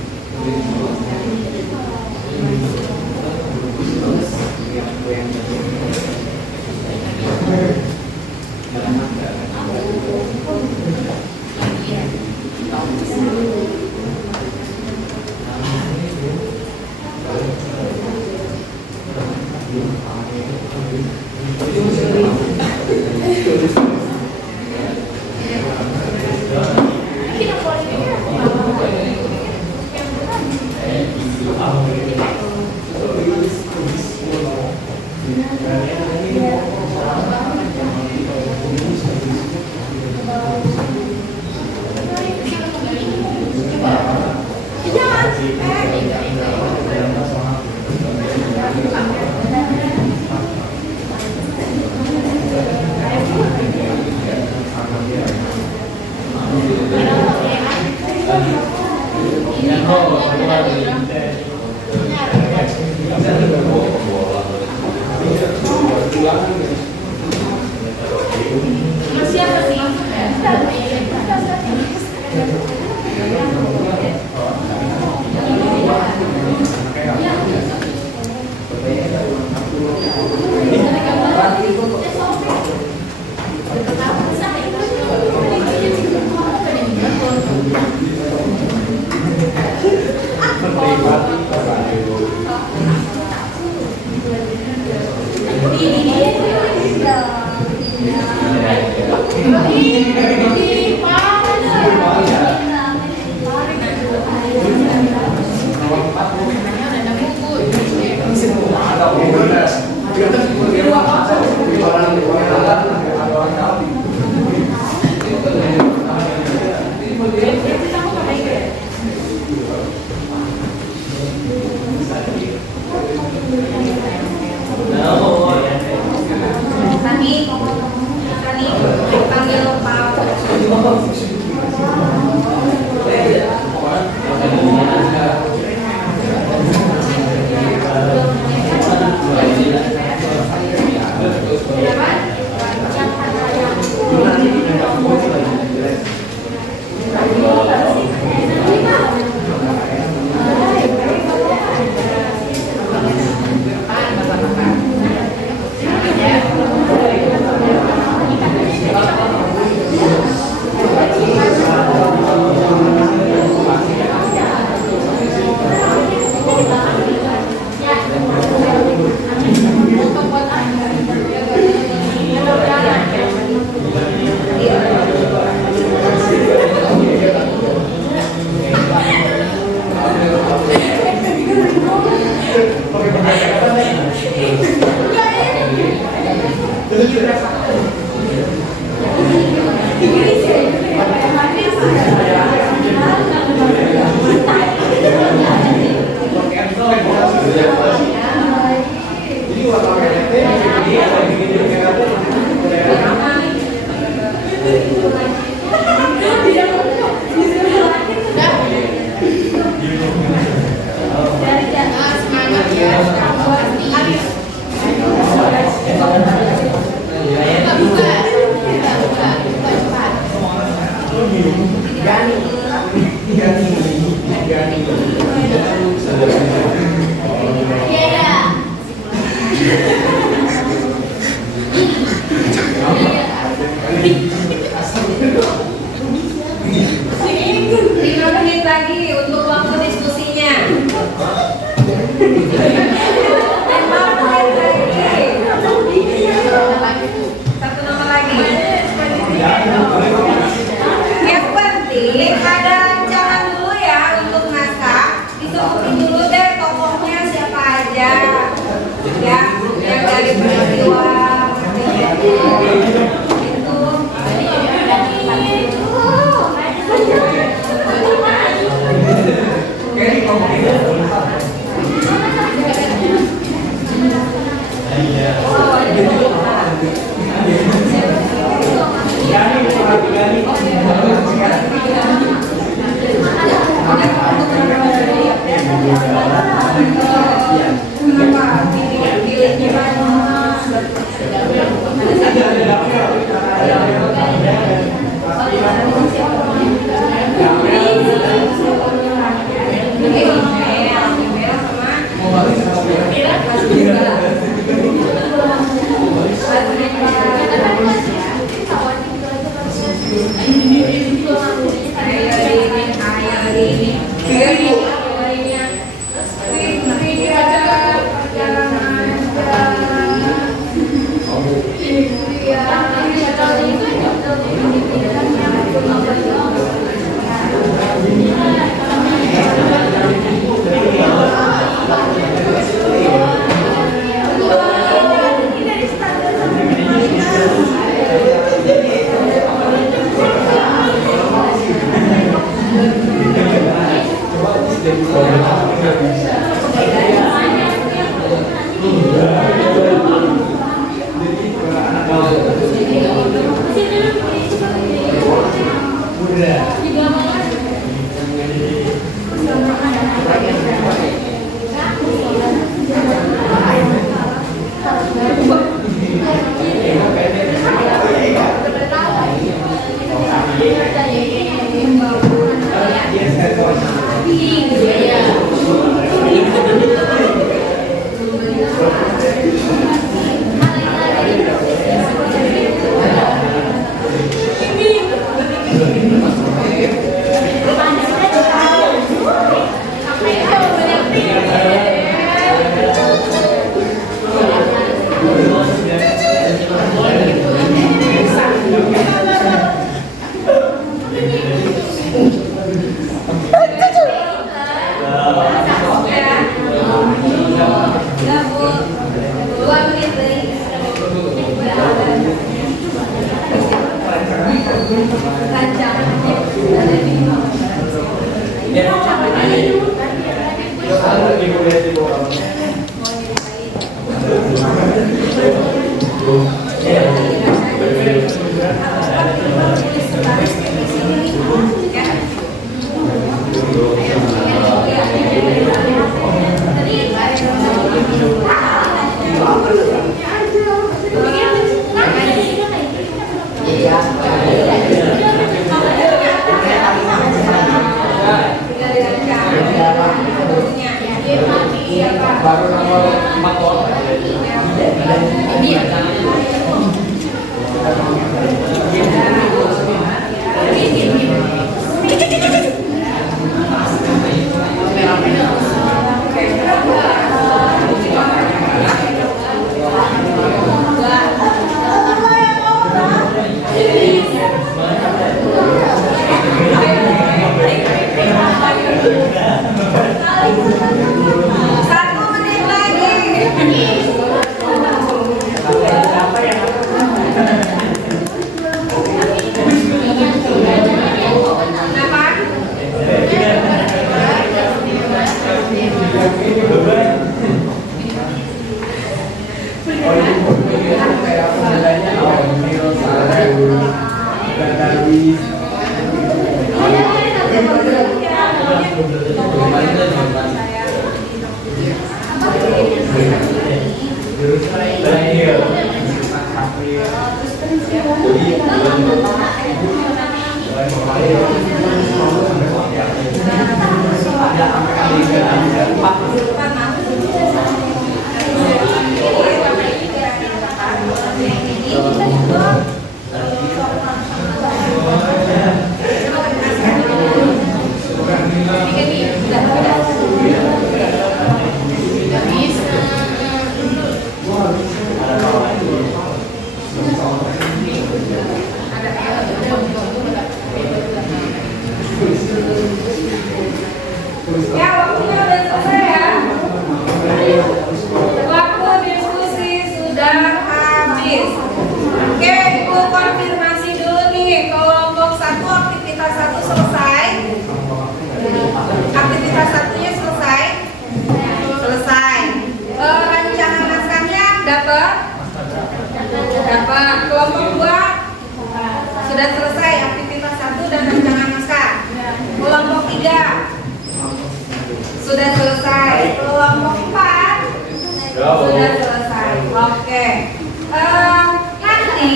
Baru nomor 4 orang. Ya, waktunya udah selesai ya. Waktu diskusi sudah habis. Oke, Ibu konfirmasi dulu nih. Kelompok 1 aktivitas 1 selesai. Aktivitas satunya selesai. Selesai. Rancangan naskahnya dapat? Dapat. Kelompok 2 sudah selesai aktivitas 1 dan rancangan naskah. Kelompok 3 sudah selesai. Kelompok 4 sudah selesai. Oke. Nanti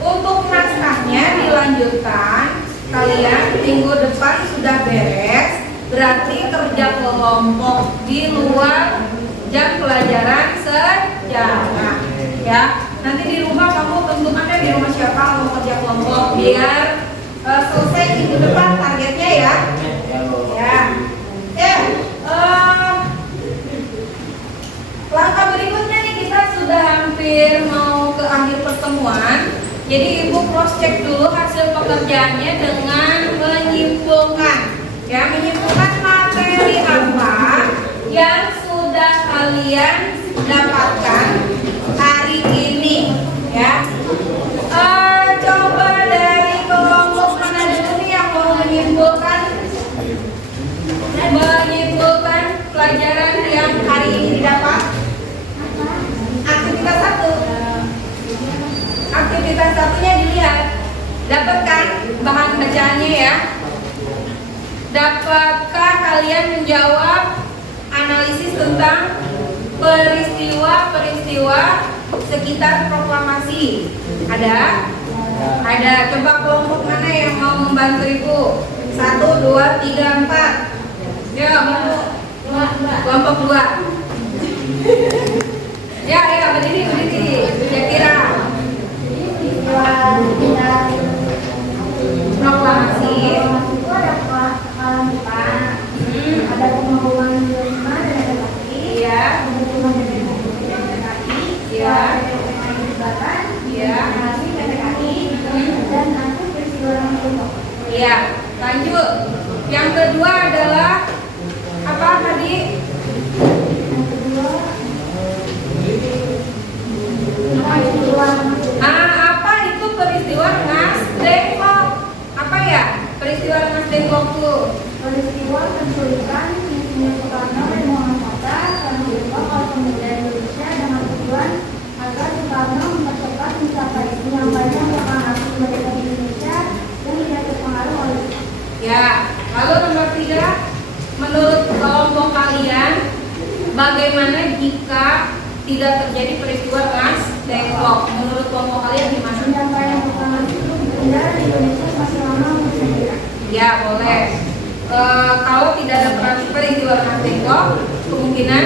untuk naskahnya dilanjutkan. Kalian minggu depan sudah beres. Berarti kerja kelompok di luar jam pelajaran sejarah. Ya. Nanti di rumah kamu tentukannya di rumah siapa mau kerja kelompok biar selesai minggu depan targetnya ya. Ya. Langkah berikutnya nih kita sudah hampir mau ke akhir pertemuan. Jadi Ibu cross check dulu hasil pekerjaannya dengan menyimpulkan. Ya, menyimpulkan materi apa yang sudah kalian dapatkan hari ini. Ya. Coba dari kelompok mana dulu nih yang mau menyimpulkan pelajaran yang hari ini didapat? Aktivitas 1. Aktivitas 1-nya dilihat. Dapat kan bahan bacaannya ya. Dapatkah kalian menjawab analisis tentang peristiwa-peristiwa sekitar proklamasi? Ada? Ada. Coba kelompok mana yang mau membantu ibu? 1, 2, 3, 4. Ya, kelompok 2. Ya, berdiri. Kira-kira proklamasi. Ada pengumuman Hiroshima dan Nagasaki, Iya. pengumuman PPKI, Iya. jembatan, Iya. narasi PPKI, dan nanti peristiwa yang kedua. Iya. Lanjut. Yang kedua adalah apa tadi? Yang kedua, peristiwa Apa itu peristiwa Rengas Dengklok? Apa ya? Peristiwa Rengas Dengklok tuh. peristiwa penculikan Insinyur Soekarno dan Muhammad Hatta yang dilakukan oleh pemuda Indonesia dengan tujuan agar Soekarno mempercepat penyampaian proklamasi kemerdekaan Indonesia yang tidak terpengaruh oleh Ya. Lalu nomor 3, menurut kelompok kalian, bagaimana jika tidak terjadi peristiwa Rengas Dengklok? Menurut kelompok kalian gimana? penyampaian proklamasi itu ditunda di Indonesia masih lama menjadi. Ya, boleh. Kalau tidak ada peristiwa Rengas Dengklok, kemungkinan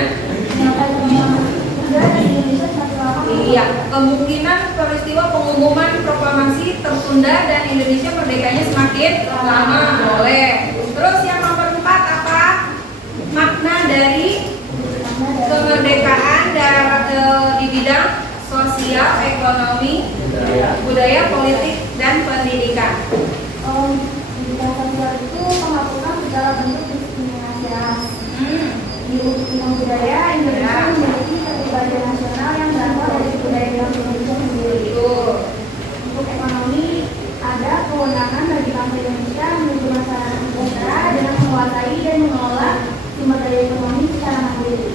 Penyampaian proklamasi ditunda di Indonesia masih lama. iya, kemungkinan peristiwa pengumuman proklamasi tertunda dan Indonesia merdekanya semakin lama, boleh. Terus yang nomor 4 apa? Makna dari kemerdekaan di bidang sosial, ekonomi, budaya, politik, dan pendidikan. Di bidang sosial itu penghapusan segala bentuk diskriminasi ras. Di bidang budaya, Indonesia memiliki kepribadian nasional yang berasal dari budaya Indonesia sendiri. Untuk ekonomi, ada kewenangan bagi bangsa Indonesia menuju masyarakat sejahtera dengan menguasai dan mengelola sumber daya ekonomi secara mandiri.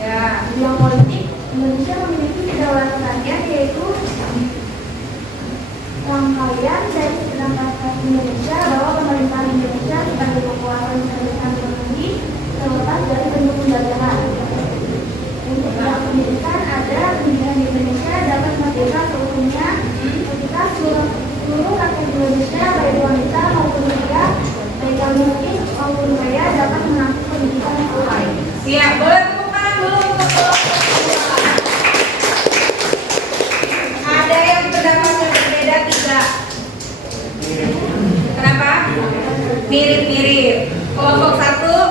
Ya. Di bidang politik, Indonesia memiliki kedaulatan rakyat, yaitu rangkaian dari segenap rakyat Indonesia bahwa pemerintahan Indonesia sebagai kekuasaan pemerintahan tertinggi terlepas dari bentuk penjajahan. Untuk bidang pendidikan, ada pendidikan di Indonesia dapat merdeka seutuhnya ketika seluruh rakyat Indonesia baik wanita maupun pria, baik yang miskin maupun kaya dapat menempuh pendidikan yang lain. Ya, boleh tepuk tangan dulu untuk kelompok 2. Ada yang pendapatnya berbeda 3. Kenapa? Mirip-mirip. Kelompok 1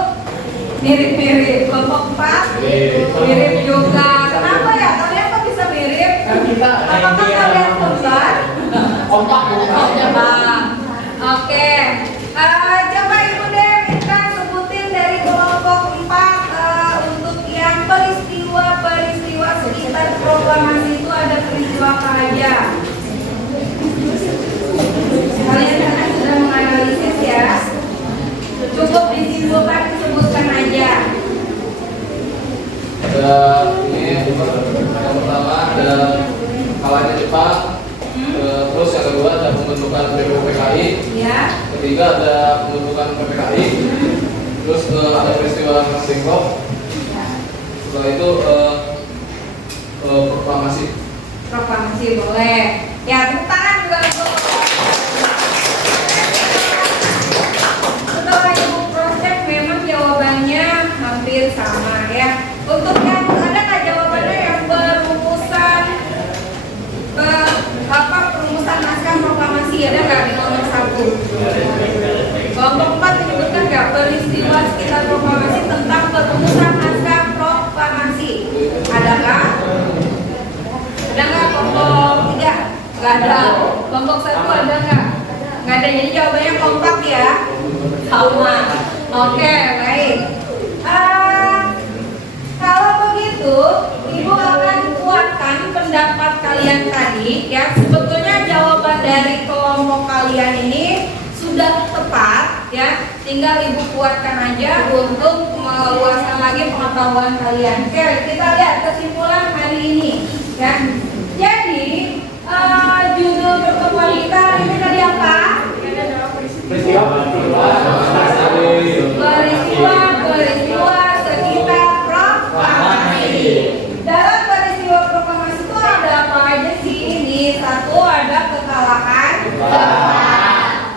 mirip-mirip. Kelompok 4 mirip juga. Kenapa ya? Kalian kok bisa mirip? Apakah kalian kembar? Kompak Kompak. Oke. Coba Ibu deh minta sebutin dari kelompok 4 untuk yang peristiwa-peristiwa sekitar proklamasi itu ada peristiwa apa aja? Kalian kan sudah menganalisis ya. Cukup disimpulkan, disebutkan aja. Ada ini yang pertama ada kalahnya Jepang, terus yang kedua ada pembentukan PPKI, Ya. ketiga ada pembentukan PPKI, terus ada peristiwa Rengas Dengklok, setelah itu proklamasi. Proklamasi boleh. Ya, tepuk tangan juga untuk. Setelah Ibu proses memang jawabannya hampir sama ya. Untuk yang ada nggak jawabannya yang berumusan perumusan naskah proklamasi, ada nggak di nomor 1? Kelompok 4 menyebutkan nggak peristiwa sekitar proklamasi tentang perumusan naskah proklamasi? Adakah? Ada nggak kelompok 3? Nggak ada. Kelompok 1 ada nggak? Nggak ada. Jadi jawabannya kompak ya. Sama. Oke, baik. Kalau begitu, Ibu akan kuatkan pendapat kalian tadi ya. Sebetulnya jawaban dari kelompok kalian ini sudah tepat ya. Tinggal Ibu kuatkan aja untuk meluaskan lagi pengetahuan kalian. Oke, kita lihat kesimpulan hari ini ya. Jadi judul pertemuan kita hari ini tadi apa?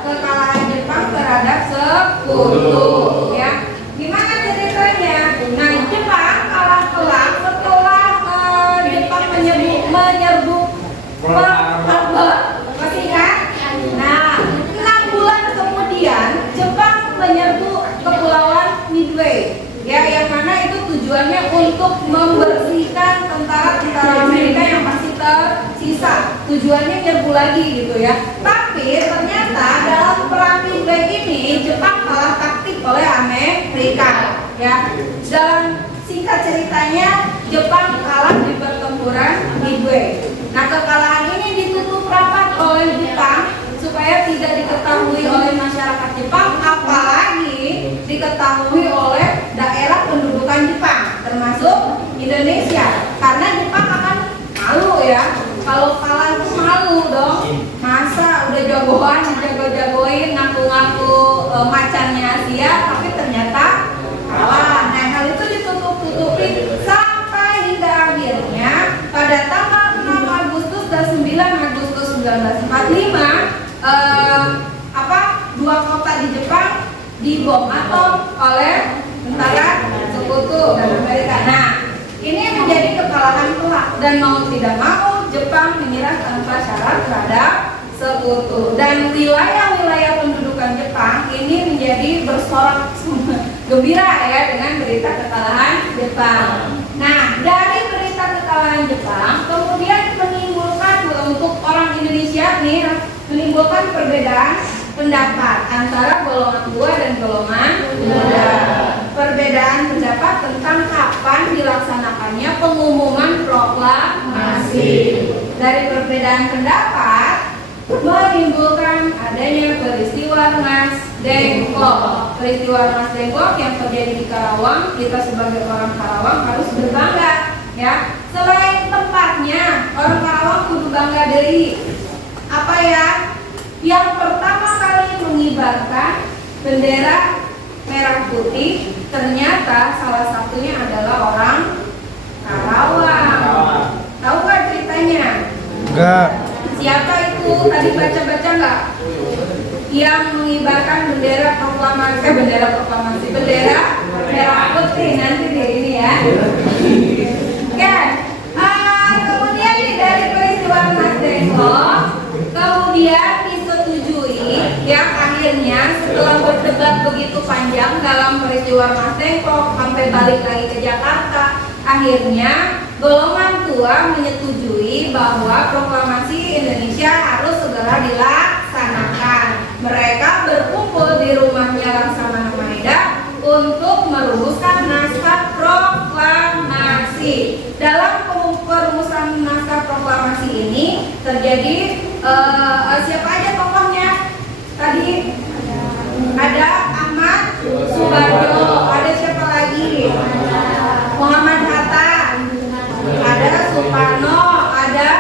Kekalahan Jepang terhadap sekutu, ya. Gimana ceritanya? Nah, Jepang kalah telak setelah Jepang menyerbu masih kan? Nah, 6 bulan kemudian Jepang menyerbu Kepulauan Midway, ya, yang mana itu tujuannya untuk membersihkan tentara-tentara Amerika yang masih tersisa. Tujuannya nyerbu lagi gitu ya. Tapi ternyata dalam perang Midway ini Jepang kalah taktik oleh Amerika, ya. Dan singkat ceritanya Jepang kalah di pertempuran Midway. Nah, kekalahan ini ditutup rapat oleh Jepang supaya tidak diketahui oleh masyarakat Jepang, apalagi diketahui oleh daerah pendudukan Jepang, termasuk Indonesia. Karena Jepang akan malu ya, kalau kalah itu malu dong. Masa udah jagoan, dijago-jagoin, ngaku-ngaku macannya Asia, tapi ternyata kalah. Nah, hal itu ditutup-tutupin sampai hingga akhirnya pada tanggal 6 Agustus dan 9 Agustus 1945 dua kota di Jepang dibom atom oleh tentara sekutu dan Amerika. Nah, ini menjadi kekalahan telak dan mau tidak mau Jepang menyerah tanpa syarat terhadap sekutu, dan wilayah-wilayah pendudukan Jepang ini menjadi bersorak gembira ya dengan berita kekalahan Jepang. Nah, dari berita kekalahan Jepang kemudian menimbulkan untuk orang Indonesia nih, menimbulkan perbedaan pendapat antara golongan tua dan golongan muda. Perbedaan pendapat tentang kapan dilaksanakannya pengumuman proklamasi. Dari perbedaan pendapat menimbulkan adanya peristiwa Mas Dengklok. Peristiwa Mas Dengklok yang terjadi di Karawang, kita sebagai orang Karawang harus berbangga ya. Selain tempatnya, orang Karawang kudu bangga dari apa ya? Yang pertama kali mengibarkan bendera merah putih ternyata salah satunya adalah orang Karawang. Tahu nggak ceritanya? Enggak. Siapa itu? Tadi baca-baca nggak? Yang mengibarkan bendera proklamasi, bendera merah putih nanti di ini ya. Oke. Kemudian dari peristiwa Mas Dengklok, kemudian disetujui yang akhirnya setelah berdebat begitu panjang dalam peristiwa Mas Dengklok sampai balik lagi ke Jakarta, akhirnya golongan tua menyetujui bahwa proklamasi Indonesia harus segera dilaksanakan. Mereka berkumpul di rumahnya Laksamana Maeda untuk merumuskan naskah proklamasi. Dalam perumusan naskah proklamasi ini terjadi siapa aja tokohnya? Tadi ada Ahmad Subarjo, ada siapa lagi? Muhammad Hatta, ada Suparno, ada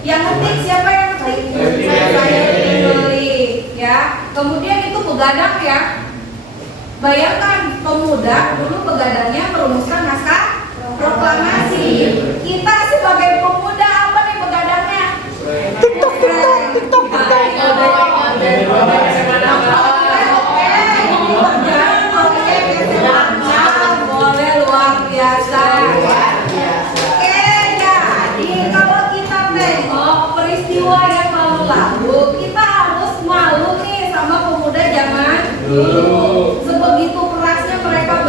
yang ngetik, siapa yang ngetik? Saya Rinduli, ya. Kemudian itu begadang ya. Bayangkan pemuda dulu begadangnya merumuskan naskah proklamasi. Kita sebagai pemuda apa nih begadangnya? TikTok. Boleh luar biasa. Oke, jadi kalau kita tengok peristiwa yang lalu, kita harus malu nih sama pemuda zaman dulu. Sebegitu kerasnya mereka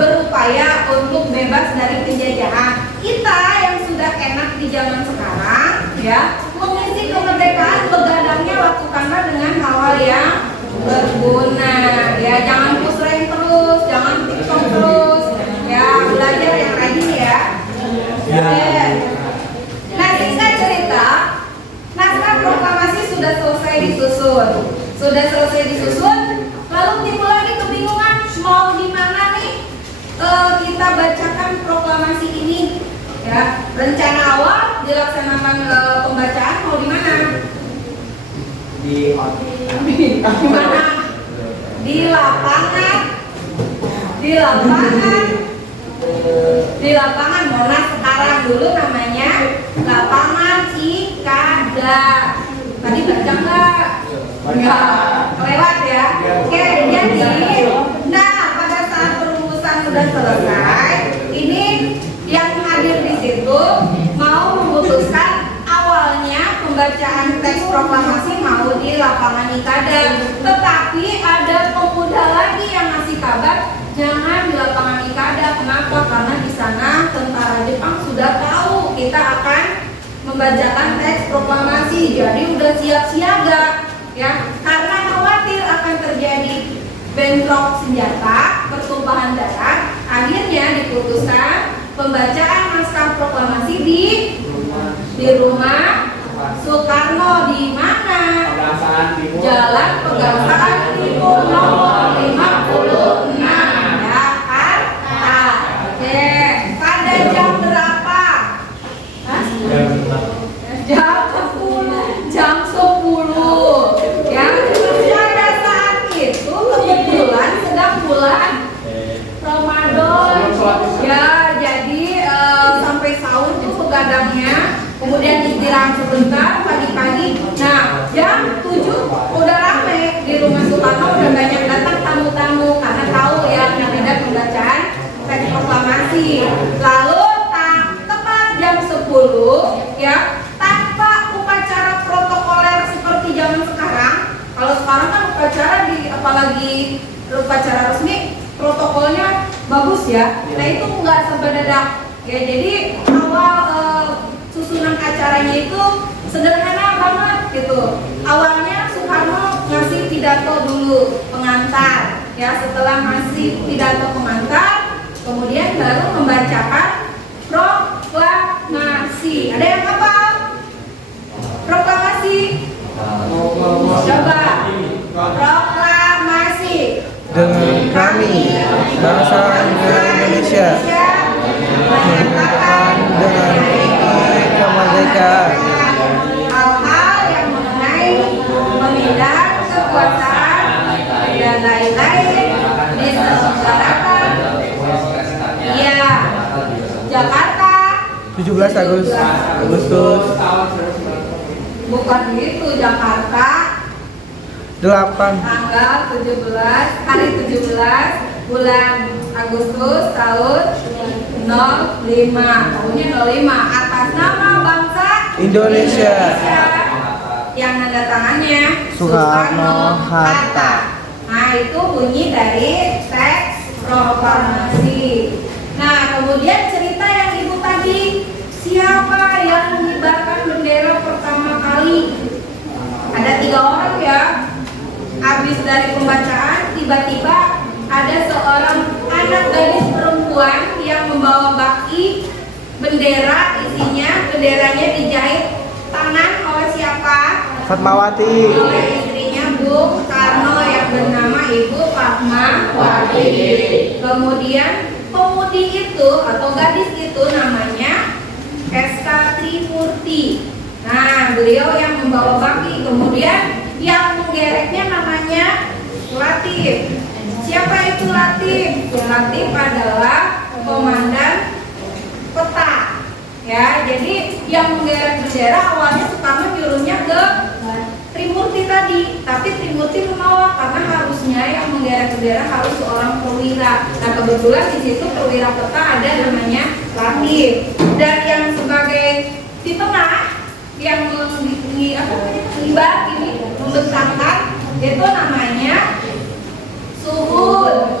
berupaya untuk bebas dari penjajahan. Kita yang sudah enak di zaman sekarang, ya, mengisi kemerdekaan begadangnya lakukanlah dengan hal-hal yang berguna. Ya, jangan pusreng terus, jangan TikTok terus. Ya, belajar yang rajin ya. Nah, singkat cerita, naskah proklamasi sudah selesai disusun. Lalu timbul lagi kebingungan mau di mana nih kita bacakan proklamasi ini. Ya, rencana awal dilaksanakan pembacaan mau di mana? Di mana? Di lapangan Monas sekarang, dulu namanya lapangan Cikada. Tadi baca nggak? Nggak, kelewat ya. Oke, jadi, nah pada saat perumusan sudah selesai, ini yang hadir di situ mau memutuskan awalnya pembacaan teks proklamasi mau di lapangan Ikada, tetapi ada pemuda lagi yang ngasih kabar jangan di lapangan Ikada. Kenapa? Karena di sana tentara Jepang sudah tahu kita akan membacakan teks proklamasi, jadi udah siap siaga ya, karena khawatir akan terjadi bentrok senjata, pertumpahan darah. Akhirnya diputuskan pembacaan naskah proklamasi di rumah Soekarno, di mana? Jalan Pegangsaan Timur nomor 56, Jakarta. Oke, pada jam berapa? Hah? Jam 10 ya. Pada saat itu kebetulan sedang bulan Ramadan ya, jadi sampai sahur tuh begadangnya, kemudian istirahat sebentar pagi-pagi. Nah, jam 7 udah rame di rumah Soekarno, udah banyak datang tamu-tamu karena tahu ya ada pembacaan teks proklamasi. Lalu tepat jam 10 ya, tanpa upacara protokoler seperti zaman sekarang. Kalau sekarang kan upacara apalagi upacara resmi, protokolnya bagus ya. Nah itu nggak sebenarnya ya. Jadi awal susunan acaranya itu sederhana banget gitu. Awalnya Soekarno ngasih pidato dulu pengantar ya. Setelah ngasih pidato pengantar, kemudian baru membacakan proklamasi. Ada yang apa? Proklamasi. Coba. Proklamasi. Dengan kami, bangsa Indonesia, menyatakan dengan ini kemerdekaan. Hal-hal yang mengenai pemindahan kekuasaan dan lain-lain diselenggarakan. Iya, Jakarta. 17 Agustus. Bukan itu, Jakarta. 8. Tanggal 17, hari 17 bulan Agustus tahun 05, tahunnya 05, atas nama bangsa Indonesia. Yang nanda tangannya Soekarno-Hatta. Nah itu bunyi dari teks proklamasi. Nah kemudian cerita yang ibu tadi, siapa yang mengibarkan bendera pertama kali? Ada 3 orang ya. Habis dari pembacaan, tiba-tiba ada seorang anak gadis perempuan yang membawa baki bendera, isinya benderanya dijahit tangan oleh siapa? Fatmawati. Oleh istrinya Bung Karno yang bernama Ibu Fatmawati. Kemudian pemudi itu atau gadis itu namanya SK Trimurti. Nah, beliau yang membawa baki. Kemudian yang menggereknya namanya Latif. Siapa itu Latif? Latif adalah komandan peta. Ya, jadi yang menggerek bendera awalnya Soekarno nyuruhnya ke Trimurti tadi, tapi Trimurti menolak karena harusnya yang menggerek bendera harus seorang perwira. Nah, kebetulan di situ perwira peta ada namanya Latif. Dan yang sebagai di tengah yang mengibar ini membentangkan itu namanya Suhud.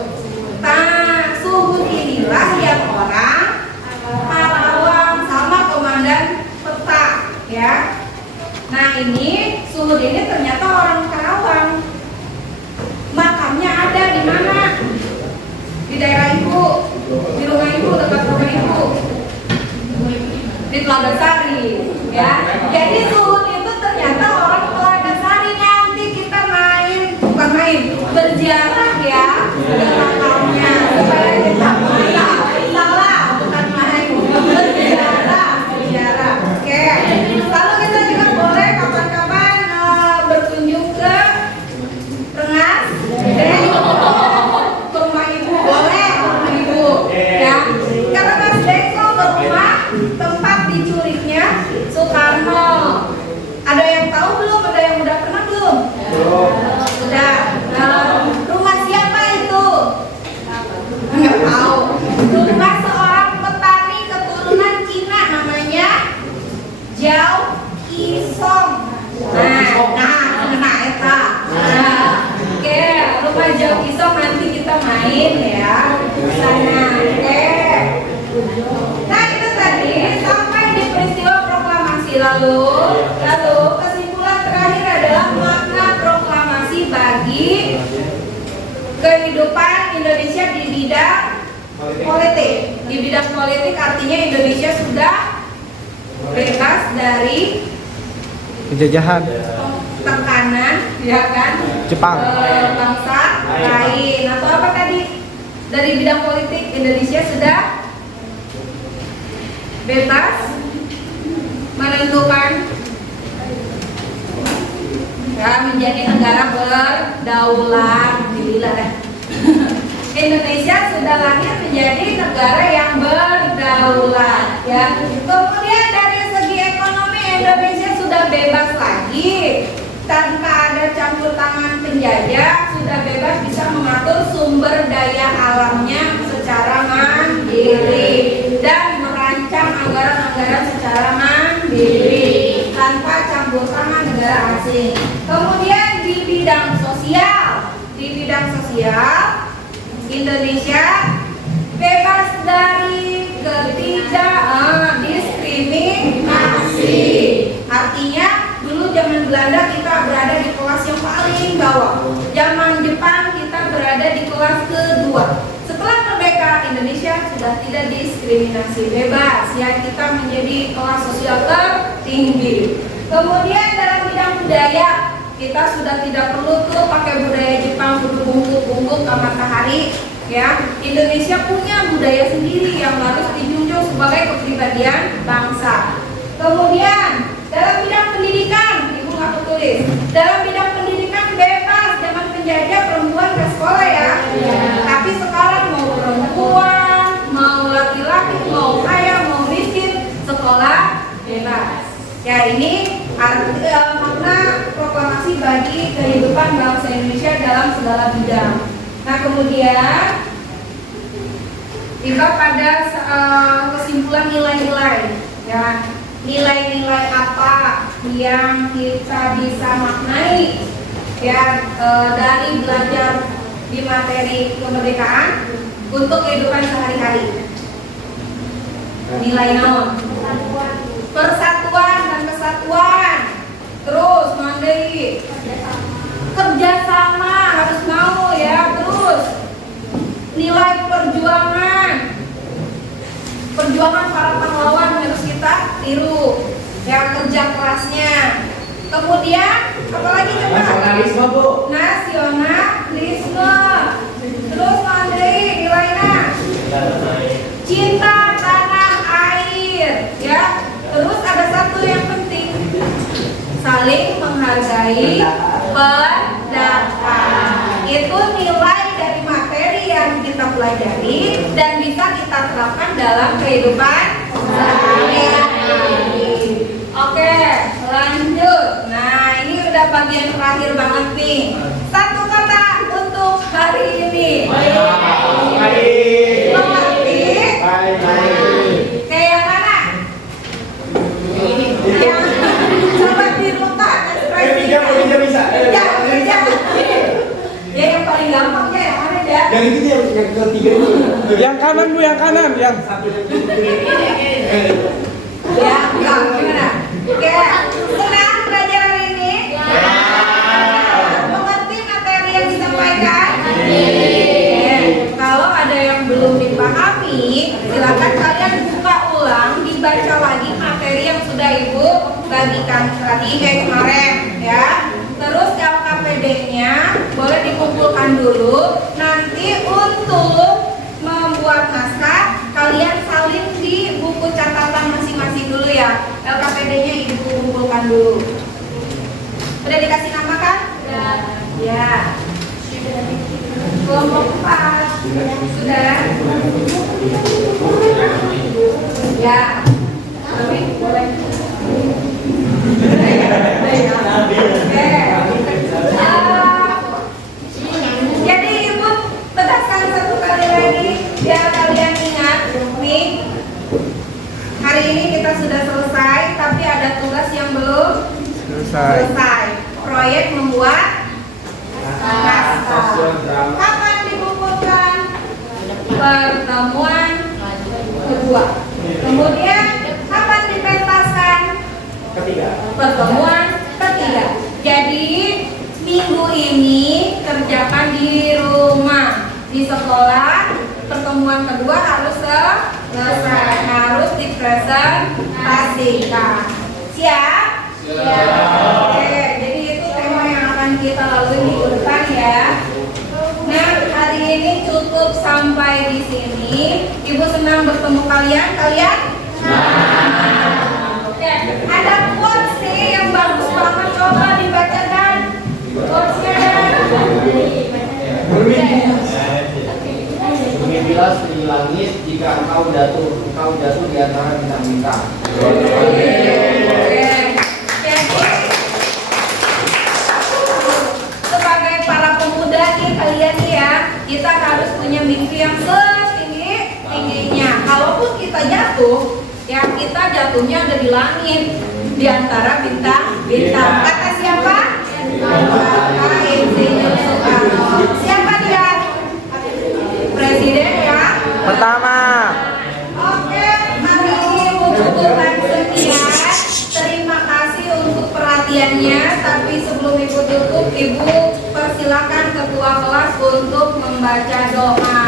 Nah, Suhud inilah yang orang pahlawan sama komandan peta ya. Nah ini Suhud ini ternyata orang Karawang. Makamnya ada di mana? Di daerah ibu, di rumah ibu, dekat rumah ibu, di Telaga Sari ya. Jadi Suhud itu ternyata orang Telaga Sari. Nanti kita bukan main, berziarah ya ke makamnya supaya kita salah, bukan main, berziarah. Oke. Lalu kita juga boleh kapan-kapan berkunjung ke Rengas ke rumah ibu, boleh ke rumah ibu ya. Karena Mas Deko ke rumah tempat dicurinya lain ya sana. Oke. Nah itu tadi sampai di peristiwa proklamasi lalu kesimpulan terakhir adalah makna proklamasi bagi kehidupan Indonesia di bidang politik. Di bidang politik artinya Indonesia sudah bebas dari Penjajahan tekanan, ya kan? Jepang. Bangsa lain atau apa tadi? Dari bidang politik Indonesia sudah bebas menentukan ya menjadi negara berdaulat, gila deh. Indonesia sudah lahir menjadi negara yang berdaulat ya. Kemudian dari segi ekonomi Indonesia sudah bebas lagi tanpa ada campur tangan penjajah, sudah bebas bisa mengatur sumber daya alamnya secara mandiri dan merancang anggaran-anggaran secara mandiri tanpa campur tangan negara asing. Kemudian di bidang sosial Indonesia bebas dari diskriminasi. Artinya dulu zaman Belanda kita berada di kelas yang paling bawah. Zaman Jepang kita berada di kelas kedua. Setelah merdeka Indonesia sudah tidak diskriminasi, bebas ya, kita menjadi kelas sosial tertinggi. Kemudian dalam bidang budaya kita sudah tidak perlu tuh pakai budaya Jepang bungkuk-bungkuk ke matahari ya. Indonesia punya budaya sendiri yang harus dijunjung sebagai kepribadian bangsa. Kemudian dalam bidang pendidikan, ibu nggak tulis. Dalam bidang pendidikan bebas, zaman penjajah perempuan ke sekolah ya. Tapi sekarang mau perempuan, mau laki-laki, mau kaya, mau miskin, sekolah bebas. Ya ini makna proklamasi bagi kehidupan bangsa Indonesia dalam segala bidang. Nah kemudian tiba pada kesimpulan nilai-nilai ya. Nilai-nilai apa yang kita bisa maknai ya dari belajar di materi kemerdekaan untuk kehidupan sehari-hari. Nilai naon? Persatuan dan kesatuan. Terus mandiri. Kerjasama harus mau ya. Terus nilai perjuangan. Perjuangan para pahlawan harus kita tiru. Yang kerja kerasnya. Kemudian apalagi coba? Nasionalisme, Bu. Nasionalisme. Terus mandiri nilainya. Cinta tanah air ya. Terus ada satu yang penting, saling menghargai pendapat. Itu nilai dari materi yang kita pelajari dan bisa kita terapkan dalam kehidupan sehari-hari. Oke, lanjut. Nah, ini udah bagian terakhir banget nih. Satu kata untuk hari ini. Mengerti? Kayak mana? Yang coba dirutak ekspresinya. Bisa. Ya, yang paling gampang ya, yang mana ya? Yang itu yang ketiga itu. Yang kanan Bu, yang kanan, yang Ya, gimana? Oke, senang belajar hari ini? Mengerti materi yang disampaikan? Kalau ada yang belum dipahami, silakan kalian buka ulang, dibaca lagi materi yang sudah Ibu bagikan tadi kemarin ya. Terus LKPD-nya boleh dikumpulkan dulu. Nanti untuk membuat naskah kalian salin di buku catatan masing-masing dulu ya. LKPD-nya Ibu kumpulkan dulu. Udah dikasih nama kan? Ya. Kelompok 4 sudah. Ya. Boleh. Jadi Ibu tegaskan satu kali lagi biar kalian ingat nih. Hari ini kita sudah selesai, tapi ada tugas yang belum selesai. Proyek membuat naskah. Kapan dikumpulkan? minggu ini kerjakan di rumah. Di sekolah pertemuan kedua harus selesai, harus dipresentasikan. Siap? Oke, jadi itu tema yang akan kita lalui minggu depan ya. Nah, hari ini cukup sampai di sini. Ibu senang bertemu kalian. Kalian? Oke, ada quotes nih yang bagus banget, coba dibacakan quotesnya. Bermimpilah setinggi langit jika engkau jatuh di antara bintang-bintang. Sebagai para pemuda nih kalian nih ya, kita harus punya mimpi yang setinggi-tingginya. Kalaupun kita jatuh, ya kita jatuhnya ada di langit, di antara bintang-bintang. Kata siapa? Bapak Insinyur Soekarno. Siapa dia? Presiden ya? Pertama. Oke, hari ini Ibu cukupkan sekian. Terima kasih untuk perhatiannya. Tapi sebelum Ibu tutup, Ibu persilakan ketua kelas untuk membaca doa.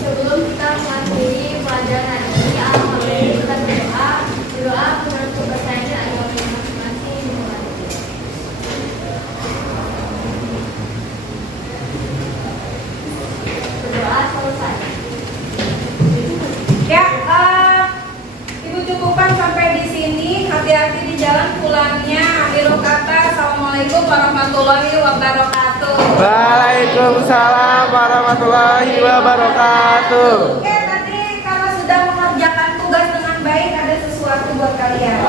Sebelum kita mengakhiri pelajaran ini, alhamdulillah kita berdoa menurut kepercayaan agama masing-masing. Berdoa selesai. Ya, Ibu cukupkan sampai di sini. Hati-hati di jalan pulangnya. Akhirul kata, assalamualaikum warahmatullahi wabarakatuh. Waalaikumsalam warahmatullahi wabarakatuh. Oke, tadi kalau sudah mengerjakan tugas dengan baik, ada sesuatu buat kalian.